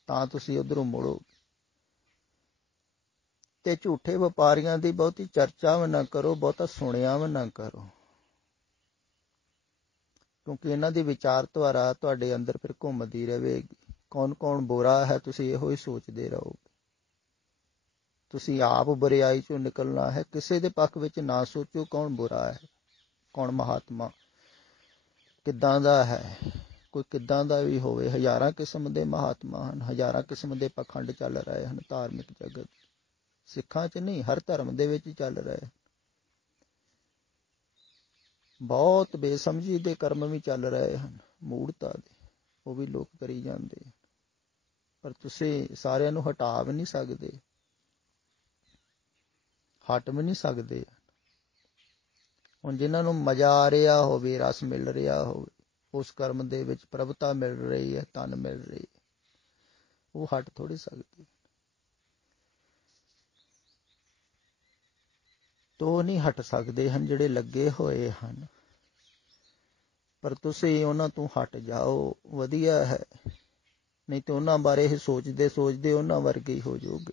ਤਾਂ ਤੁਸੀਂ ਉੱਧਰੋਂ ਮੁੜੋ। ਤੇ ਝੂਠੇ ਵਪਾਰੀਆਂ ਦੀ ਬਹੁਤੀ ਚਰਚਾ ਵੀ ਨਾ ਕਰੋ, ਬਹੁਤਾ ਸੁਣਿਆ ਵੀ ਨਾ ਕਰੋ, ਕਿਉਂਕਿ ਇਹਨਾਂ ਦੀ ਵਿਚਾਰਧਾਰਾ ਤੁਹਾਡੇ ਅੰਦਰ ਫਿਰ ਘੁੰਮਦੀ ਰਹੇਗੀ। ਕੌਣ ਕੌਣ ਬੁਰਾ ਹੈ, ਤੁਸੀਂ ਇਹੋ ਹੀ ਸੋਚਦੇ ਰਹੋਗੇ। ਤੁਸੀਂ ਆਪ ਬੁਰਿਆਈ ਚੋਂ ਨਿਕਲਣਾ ਹੈ। ਕਿਸੇ ਦੇ ਪੱਖ ਵਿੱਚ ਨਾ ਸੋਚੋ ਕੌਣ ਬੁਰਾ ਹੈ, ਕੌਣ ਮਹਾਤਮਾ ਕਿੱਦਾਂ ਦਾ ਹੈ। ਕੋਈ ਕਿੱਦਾਂ ਦਾ ਵੀ ਹੋਵੇ, ਹਜ਼ਾਰਾਂ ਕਿਸਮ ਦੇ ਮਹਾਤਮਾ ਹਨ, ਹਜ਼ਾਰਾਂ ਕਿਸਮ ਦੇ ਪਖੰਡ ਚੱਲ ਰਹੇ ਹਨ ਧਾਰਮਿਕ ਜਗਤ। ਸਿੱਖਾਂ 'ਚ ਨਹੀਂ, ਹਰ ਧਰਮ ਦੇ ਵਿੱਚ ਚੱਲ ਰਹੇ। ਬਹੁਤ ਬੇਸਮਝੀ ਦੇ ਕਰਮ ਵੀ ਚੱਲ ਰਹੇ ਹਨ, ਮੂੜਤਾ ਦੇ, ਉਹ ਵੀ ਲੋਕ ਕਰੀ ਜਾਂਦੇ। ਪਰ ਤੁਸੀਂ ਸਾਰਿਆਂ ਨੂੰ ਹਟਾ ਵੀ ਨਹੀਂ ਸਕਦੇ, ਹਟ ਵੀ ਨਹੀਂ ਸਕਦੇ। ਹੁਣ ਜਿਨ੍ਹਾਂ ਨੂੰ ਮਜ਼ਾ ਆ ਰਿਹਾ ਹੋਵੇ, ਰਸ ਮਿਲ ਰਿਹਾ ਹੋਵੇ, ਉਸ ਕਰਮ ਦੇ ਵਿੱਚ ਪ੍ਰਭਤਾ ਮਿਲ ਰਹੀ ਹੈ, ਧਨ ਮਿਲ ਰਹੀ ਹੈ, ਉਹ ਹਟ ਥੋੜ੍ਹੀ ਸਕਦੇ। ਤੋ ਨਹੀਂ ਹਟ ਸਕਦੇ ਹਨ ਜਿਹੜੇ ਲੱਗੇ ਹੋਏ ਹਨ। ਪਰ ਤੁਸੀਂ ਉਹਨਾਂ ਤੋਂ ਹਟ ਜਾਓ, ਵਧੀਆ ਹੈ। ਨਹੀਂ ਤੇ ਉਹਨਾਂ ਬਾਰੇ ਹੀ ਸੋਚਦੇ ਸੋਚਦੇ ਉਹਨਾਂ ਵਰਗੇ ਹੀ ਹੋ ਜਾਓਗੇ।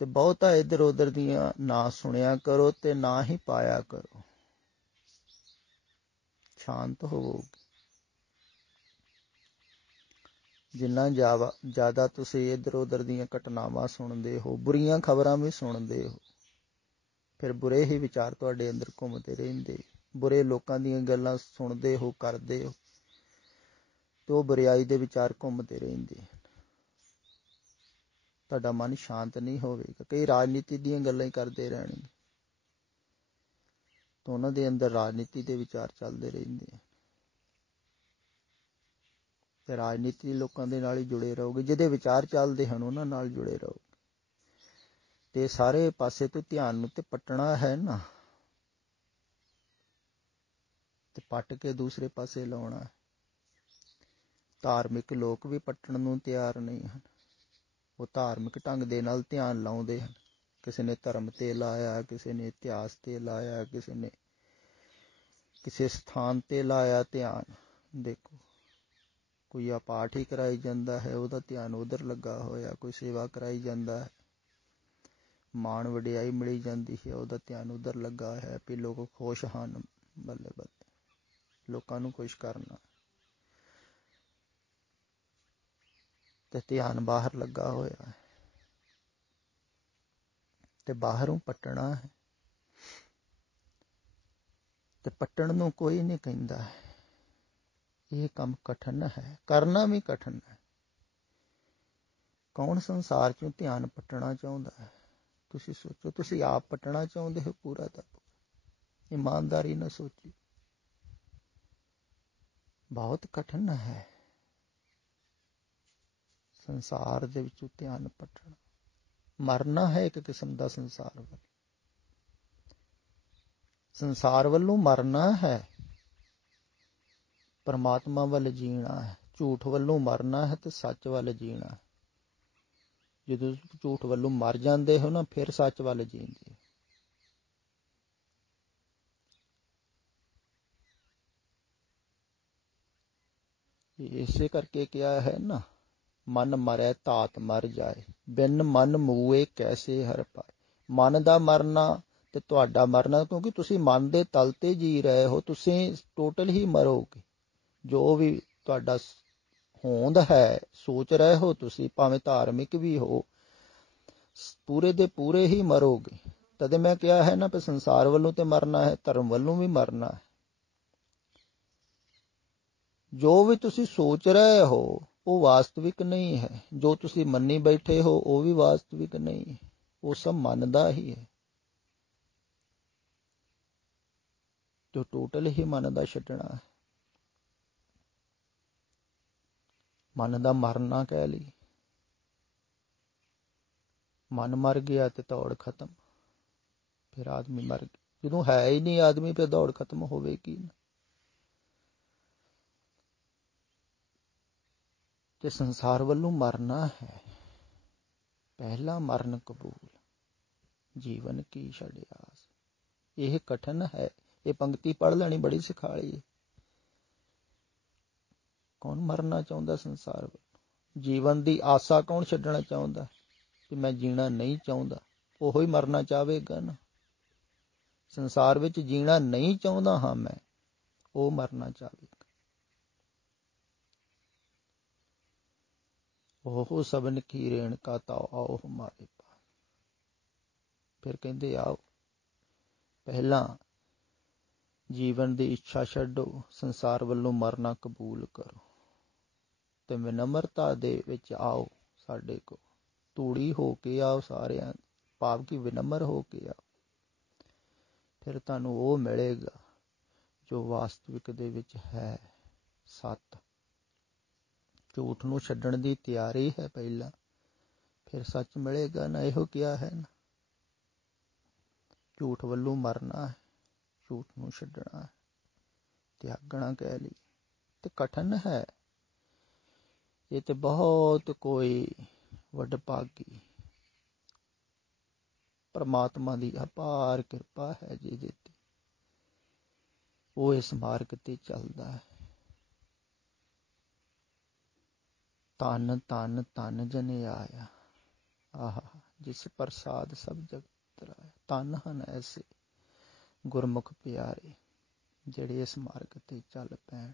ਤੇ ਬਹੁਤਾ ਇੱਧਰ ਉੱਧਰ ਦੀਆਂ ਨਾ ਸੁਣਿਆ ਕਰੋ ਤੇ ਨਾ ਹੀ ਪਾਇਆ ਕਰੋ। ਸ਼ਾਂਤ ਹੋਵੋਗੇ। ਜਿੰਨਾ ਜ਼ਿਆਦਾ ਤੁਸੀਂ ਇੱਧਰ ਉੱਧਰ ਦੀਆਂ ਘਟਨਾਵਾਂ ਸੁਣਦੇ ਹੋ, ਬੁਰੀਆਂ ਖਬਰਾਂ ਵੀ ਸੁਣਦੇ ਹੋ, ਫਿਰ ਬੁਰੇ ਹੀ ਵਿਚਾਰ ਤੁਹਾਡੇ ਅੰਦਰ ਘੁੰਮਦੇ ਰਹਿੰਦੇ। ਬੁਰੇ ਲੋਕਾਂ ਦੀਆਂ ਗੱਲਾਂ ਸੁਣਦੇ ਹੋ, ਕਰਦੇ ਹੋ, ਤੇ ਉਹ ਬੁਰਿਆਈ ਦੇ ਵਿਚਾਰ ਘੁੰਮਦੇ ਰਹਿੰਦੇ। ਤੁਹਾਡਾ ਮਨ ਸ਼ਾਂਤ ਨਹੀਂ ਹੋਵੇਗਾ। ਕਈ ਰਾਜਨੀਤੀ ਦੀਆਂ ਗੱਲਾਂ ਹੀ ਕਰਦੇ ਰਹਿਣਗੇ, ਤਾਂ ਉਹਨਾਂ ਦੇ ਅੰਦਰ ਰਾਜਨੀਤੀ ਦੇ ਵਿਚਾਰ ਚੱਲਦੇ ਰਹਿੰਦੇ। ਤੇ ਰਾਜਨੀਤੀ ਲੋਕਾਂ ਦੇ ਨਾਲ ਹੀ ਜੁੜੇ ਰਹੋਗੇ, ਜਿਹਦੇ ਵਿਚਾਰ ਚੱਲਦੇ ਹਨ ਉਹਨਾਂ ਨਾਲ ਜੁੜੇ ਰਹੋਗੇ। ਤੇ ਸਾਰੇ ਪਾਸੇ ਤੋਂ ਧਿਆਨ ਨੂੰ ਤੇ ਪੱਟਣਾ ਹੈ ਨਾ, ਤੇ ਪੱਟ ਕੇ ਦੂਸਰੇ ਪਾਸੇ ਲਾਉਣਾ। ਧਾਰਮਿਕ ਲੋਕ ਵੀ ਪੱਟਣ ਨੂੰ ਤਿਆਰ ਨਹੀਂ ਹਨ। ਉਹ ਧਾਰਮਿਕ ਢੰਗ ਦੇ ਨਾਲ ਧਿਆਨ ਲਾਉਂਦੇ ਹਨ। ਕਿਸੇ ਨੇ ਧਰਮ ਤੇ ਲਾਇਆ, ਕਿਸੇ ਨੇ ਇਤਿਹਾਸ ਤੇ ਲਾਇਆ, ਕਿਸੇ ਨੇ ਕਿਸੇ ਸਥਾਨ ਤੇ ਲਾਇਆ ਧਿਆਨ। ਦੇਖੋ, ਕੋਈ ਆ ਪਾਠ ਹੀ ਕਰਾਈ ਜਾਂਦਾ ਹੈ, ਉਹਦਾ ਧਿਆਨ ਉੱਧਰ ਲੱਗਾ ਹੋਇਆ। ਕੋਈ ਸੇਵਾ ਕਰਾਈ ਜਾਂਦਾ ਹੈ, ਮਾਣ ਵਡਿਆਈ ਮਿਲੀ ਜਾਂਦੀ ਹੈ, ਉਹਦਾ ਧਿਆਨ ਉੱਧਰ ਲੱਗਾ ਹੈ ਵੀ ਲੋਕ ਖੁਸ਼ ਹਨ, ਬੱਲੇ ਬੱਲੇ ਲੋਕਾਂ ਨੂੰ ਖੁਸ਼ ਕਰਨਾ। ਤੇ ਧਿਆਨ ਬਾਹਰ ਲੱਗਾ ਹੋਇਆ ਹੈ, ਤੇ ਬਾਹਰੋਂ ਪੱਟਣਾ ਹੈ। ਤੇ ਪੱਟਣ ਨੂੰ ਕੋਈ ਨਹੀਂ ਕਹਿੰਦਾ। ਇਹ ਕੰਮ ਕਠਿਨ ਹੈ, ਕਰਨਾ ਵੀ ਕਠਿਨ ਹੈ। ਕੌਣ ਸੰਸਾਰ ਚੋਂ ਧਿਆਨ ਪੱਟਣਾ ਚਾਹੁੰਦਾ ਹੈ? ਤੁਸੀਂ ਸੋਚੋ। ਤੁਸੀਂ ਆਪ ਪੱਟਣਾ ਚਾਹੁੰਦੇ ਹੋ ਪੂਰਾ ਦਾ ਪੂਰਾ। ਇਮਾਨਦਾਰੀ ਨਾਲ ਸੋਚੀ। ਬਹੁਤ ਕਠਿਨ ਹੈ ਸੰਸਾਰ ਦੇ ਵਿੱਚੋਂ ਧਿਆਨ ਪੱਟਣਾ। ਮਰਨਾ ਹੈ ਇੱਕ ਕਿਸਮ ਦਾ ਸੰਸਾਰ ਵੱਲ। ਸੰਸਾਰ ਵੱਲੋਂ ਮਰਨਾ ਹੈ, ਪਰਮਾਤਮਾ ਵੱਲ ਜੀਣਾ ਹੈ। ਝੂਠ ਵੱਲੋਂ ਮਰਨਾ ਹੈ ਤੇ ਸੱਚ ਵੱਲ ਜੀਣਾ। ਜਦੋਂ ਝੂਠ ਵੱਲੋਂ ਮਰ ਜਾਂਦੇ ਹੋ ਨਾ, ਫਿਰ ਸੱਚ ਵੱਲ ਜੀਂਦੇ। ਇਸੇ ਕਰਕੇ ਕਿਹਾ ਹੈ ਨਾ, ਮਨ ਮਰੈ ਧਾਤ ਮਰ ਜਾਏ, ਬਿਨ ਮਨ ਮੂਏ ਕੈਸੇ ਹਰਿ ਪਾਏ। ਮਨ ਦਾ ਮਰਨਾ ਤੇ ਤੁਹਾਡਾ ਮਰਨਾ, ਕਿਉਂਕਿ ਤੁਸੀਂ ਮਨ ਦੇ ਤਲ ਤੇ ਜੀ ਰਹੇ ਹੋ, ਤੁਸੀਂ ਟੋਟਲ ਹੀ ਮਰੋਗੇ। ਜੋ ਵੀ ਤੁਹਾਡਾ ਹੋਂਦ ਹੈ, ਸੋਚ ਰਹੇ ਹੋ ਤੁਸੀਂ, ਭਾਵੇਂ ਧਾਰਮਿਕ ਵੀ ਹੋ, ਪੂਰੇ ਦੇ ਪੂਰੇ ਹੀ ਮਰੋਗੇ। ਤਦੇ ਮੈਂ ਕਿਹਾ ਹੈ ਨਾ ਵੀ ਸੰਸਾਰ ਵੱਲੋਂ ਤੇ ਮਰਨਾ ਹੈ, ਧਰਮ ਵੱਲੋਂ ਵੀ ਮਰਨਾ ਹੈ। ਜੋ ਵੀ ਤੁਸੀਂ ਸੋਚ ਰਹੇ ਹੋ ਉਹ ਵਾਸਤਵਿਕ ਨਹੀਂ ਹੈ, ਜੋ ਤੁਸੀਂ ਮੰਨੀ ਬੈਠੇ ਹੋ ਉਹ ਵੀ ਵਾਸਤਵਿਕ ਨਹੀਂ ਹੈ, ਉਹ ਸਭ ਮਨ ਦਾ ਹੀ ਹੈ। ਜੋ ਟੋਟਲ ਹੀ ਮਨ ਦਾ ਛੱਡਣਾ ਹੈ, ਮਨ ਦਾ ਮਰਨਾ ਕਹਿ ਲਈ। ਮਨ ਮਰ ਗਿਆ ਤੇ ਦੌੜ ਖਤਮ, ਫਿਰ ਆਦਮੀ ਮਰ ਗਿਆ। ਜਦੋਂ ਹੈ ਹੀ ਨਹੀਂ ਆਦਮੀ, ਫਿਰ ਦੌੜ ਖਤਮ ਹੋਵੇਗੀ। ਤੇ ਸੰਸਾਰ ਵੱਲੋਂ ਮਰਨਾ ਹੈ, ਪਹਿਲਾ ਮਰਨ ਕਬੂਲ, ਜੀਵਨ ਕੀ ਛੱਡ ਆਸ। ਇਹ ਕਠਨ ਹੈ, ਇਹ ਪੰਕਤੀ ਪੜ੍ਹ ਲੈਣੀ ਬੜੀ ਸਿਖਾਲੀ ਹੈ। ਕੌਣ ਮਰਨਾ ਚਾਹੁੰਦਾ ਸੰਸਾਰ ਵੱਲ? ਜੀਵਨ ਦੀ ਆਸਾ ਕੌਣ ਛੱਡਣਾ ਚਾਹੁੰਦਾ ਕਿ ਮੈਂ ਜੀਣਾ ਨਹੀਂ ਚਾਹੁੰਦਾ? ਉਹੋ ਹੀ ਮਰਨਾ ਚਾਹਵੇਗਾ ਨਾ। ਸੰਸਾਰ ਵਿੱਚ ਜੀਣਾ ਨਹੀਂ ਚਾਹੁੰਦਾ ਹਾਂ ਮੈਂ, ਉਹ ਮਰਨਾ ਚਾਹਵੇਗਾ। ਉਹ ਸਬਨ ਕੀ ਰੇਣਕਾ ਤਾਓ ਆਓ ਹਮਾਰੇ ਪਾਸ। ਫਿਰ ਕਹਿੰਦੇ ਆਓ, ਪਹਿਲਾਂ ਜੀਵਨ ਦੀ ਇੱਛਾ ਛੱਡੋ, ਸੰਸਾਰ ਵੱਲੋਂ ਮਰਨਾ ਕਬੂਲ ਕਰੋ ਤੇ ਵਿਨਮਰਤਾ ਦੇ ਵਿੱਚ ਆਓ ਸਾਡੇ ਕੋਲ। ਤੂੜੀ ਹੋ ਕੇ ਆਓ ਸਾਰਿਆਂ, ਭਾਵ ਕਿ ਵਿਨਮਰ ਹੋ ਕੇ ਆਓ। ਫਿਰ ਤੁਹਾਨੂੰ ਉਹ ਮਿਲੇਗਾ ਜੋ ਵਾਸਤਵਿਕ ਦੇ ਵਿੱਚ ਹੈ, ਸੱਤ। ਝੂਠ ਨੂੰ ਛੱਡਣ ਦੀ ਤਿਆਰੀ ਹੈ ਪਹਿਲਾਂ, ਫਿਰ ਸੱਚ ਮਿਲੇਗਾ ਨਾ। ਇਹੋ ਕਿਹਾ ਹੈ ਨਾ, ਝੂਠ ਵੱਲੋਂ ਮਰਨਾ ਹੈ, ਝੂਠ ਨੂੰ ਛੱਡਣਾ ਹੈ, ਤਿਆਗਣਾ ਕਹਿ ਲਈ। ਤੇ ਕਠਨ ਹੈ ਇਹ, ਤੇ ਬਹੁਤ ਕੋਈ ਵਡਭਾਗੀ ਪਰਮਾਤਮਾ ਦੀ ਅਪਾਰ ਕਿਰਪਾ ਹੈ ਜਿਹਦੇ ਤੇ ਉਹ ਇਸ ਮਾਰਗ ਤੇ ਚੱਲਦਾ ਹੈ। ਧੰਨ ਧੰਨ ਧੰਨ ਜਨ ਆਇਆ, ਆਹ ਜਿਸ ਪ੍ਰਸਾਦ ਸਭ ਜਗਤ ਰਾਇਆ। ਧੰਨ ਹਨ ਐਸੇ ਗੁਰਮੁਖ ਪਿਆਰੇ ਜਿਹੜੇ ਇਸ ਮਾਰਗ ਤੇ ਚੱਲ ਪੈਣ।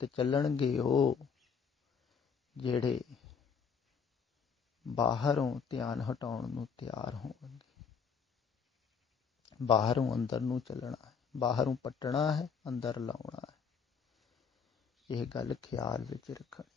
ਤੇ ਚੱਲਣਗੇ ਉਹ ਜਿਹੜੇ ਬਾਹਰੋਂ ਧਿਆਨ ਹਟਾਉਣ ਨੂੰ ਤਿਆਰ ਹੋਣਗੇ। ਬਾਹਰੋਂ ਅੰਦਰ ਨੂੰ ਚੱਲਣਾ ਹੈ, ਬਾਹਰੋਂ ਪੱਟਣਾ ਹੈ, ਅੰਦਰ ਲਾਉਣਾ ਹੈ। ਇਹ ਗੱਲ ਖਿਆਲ ਵਿੱਚ ਰੱਖਣ।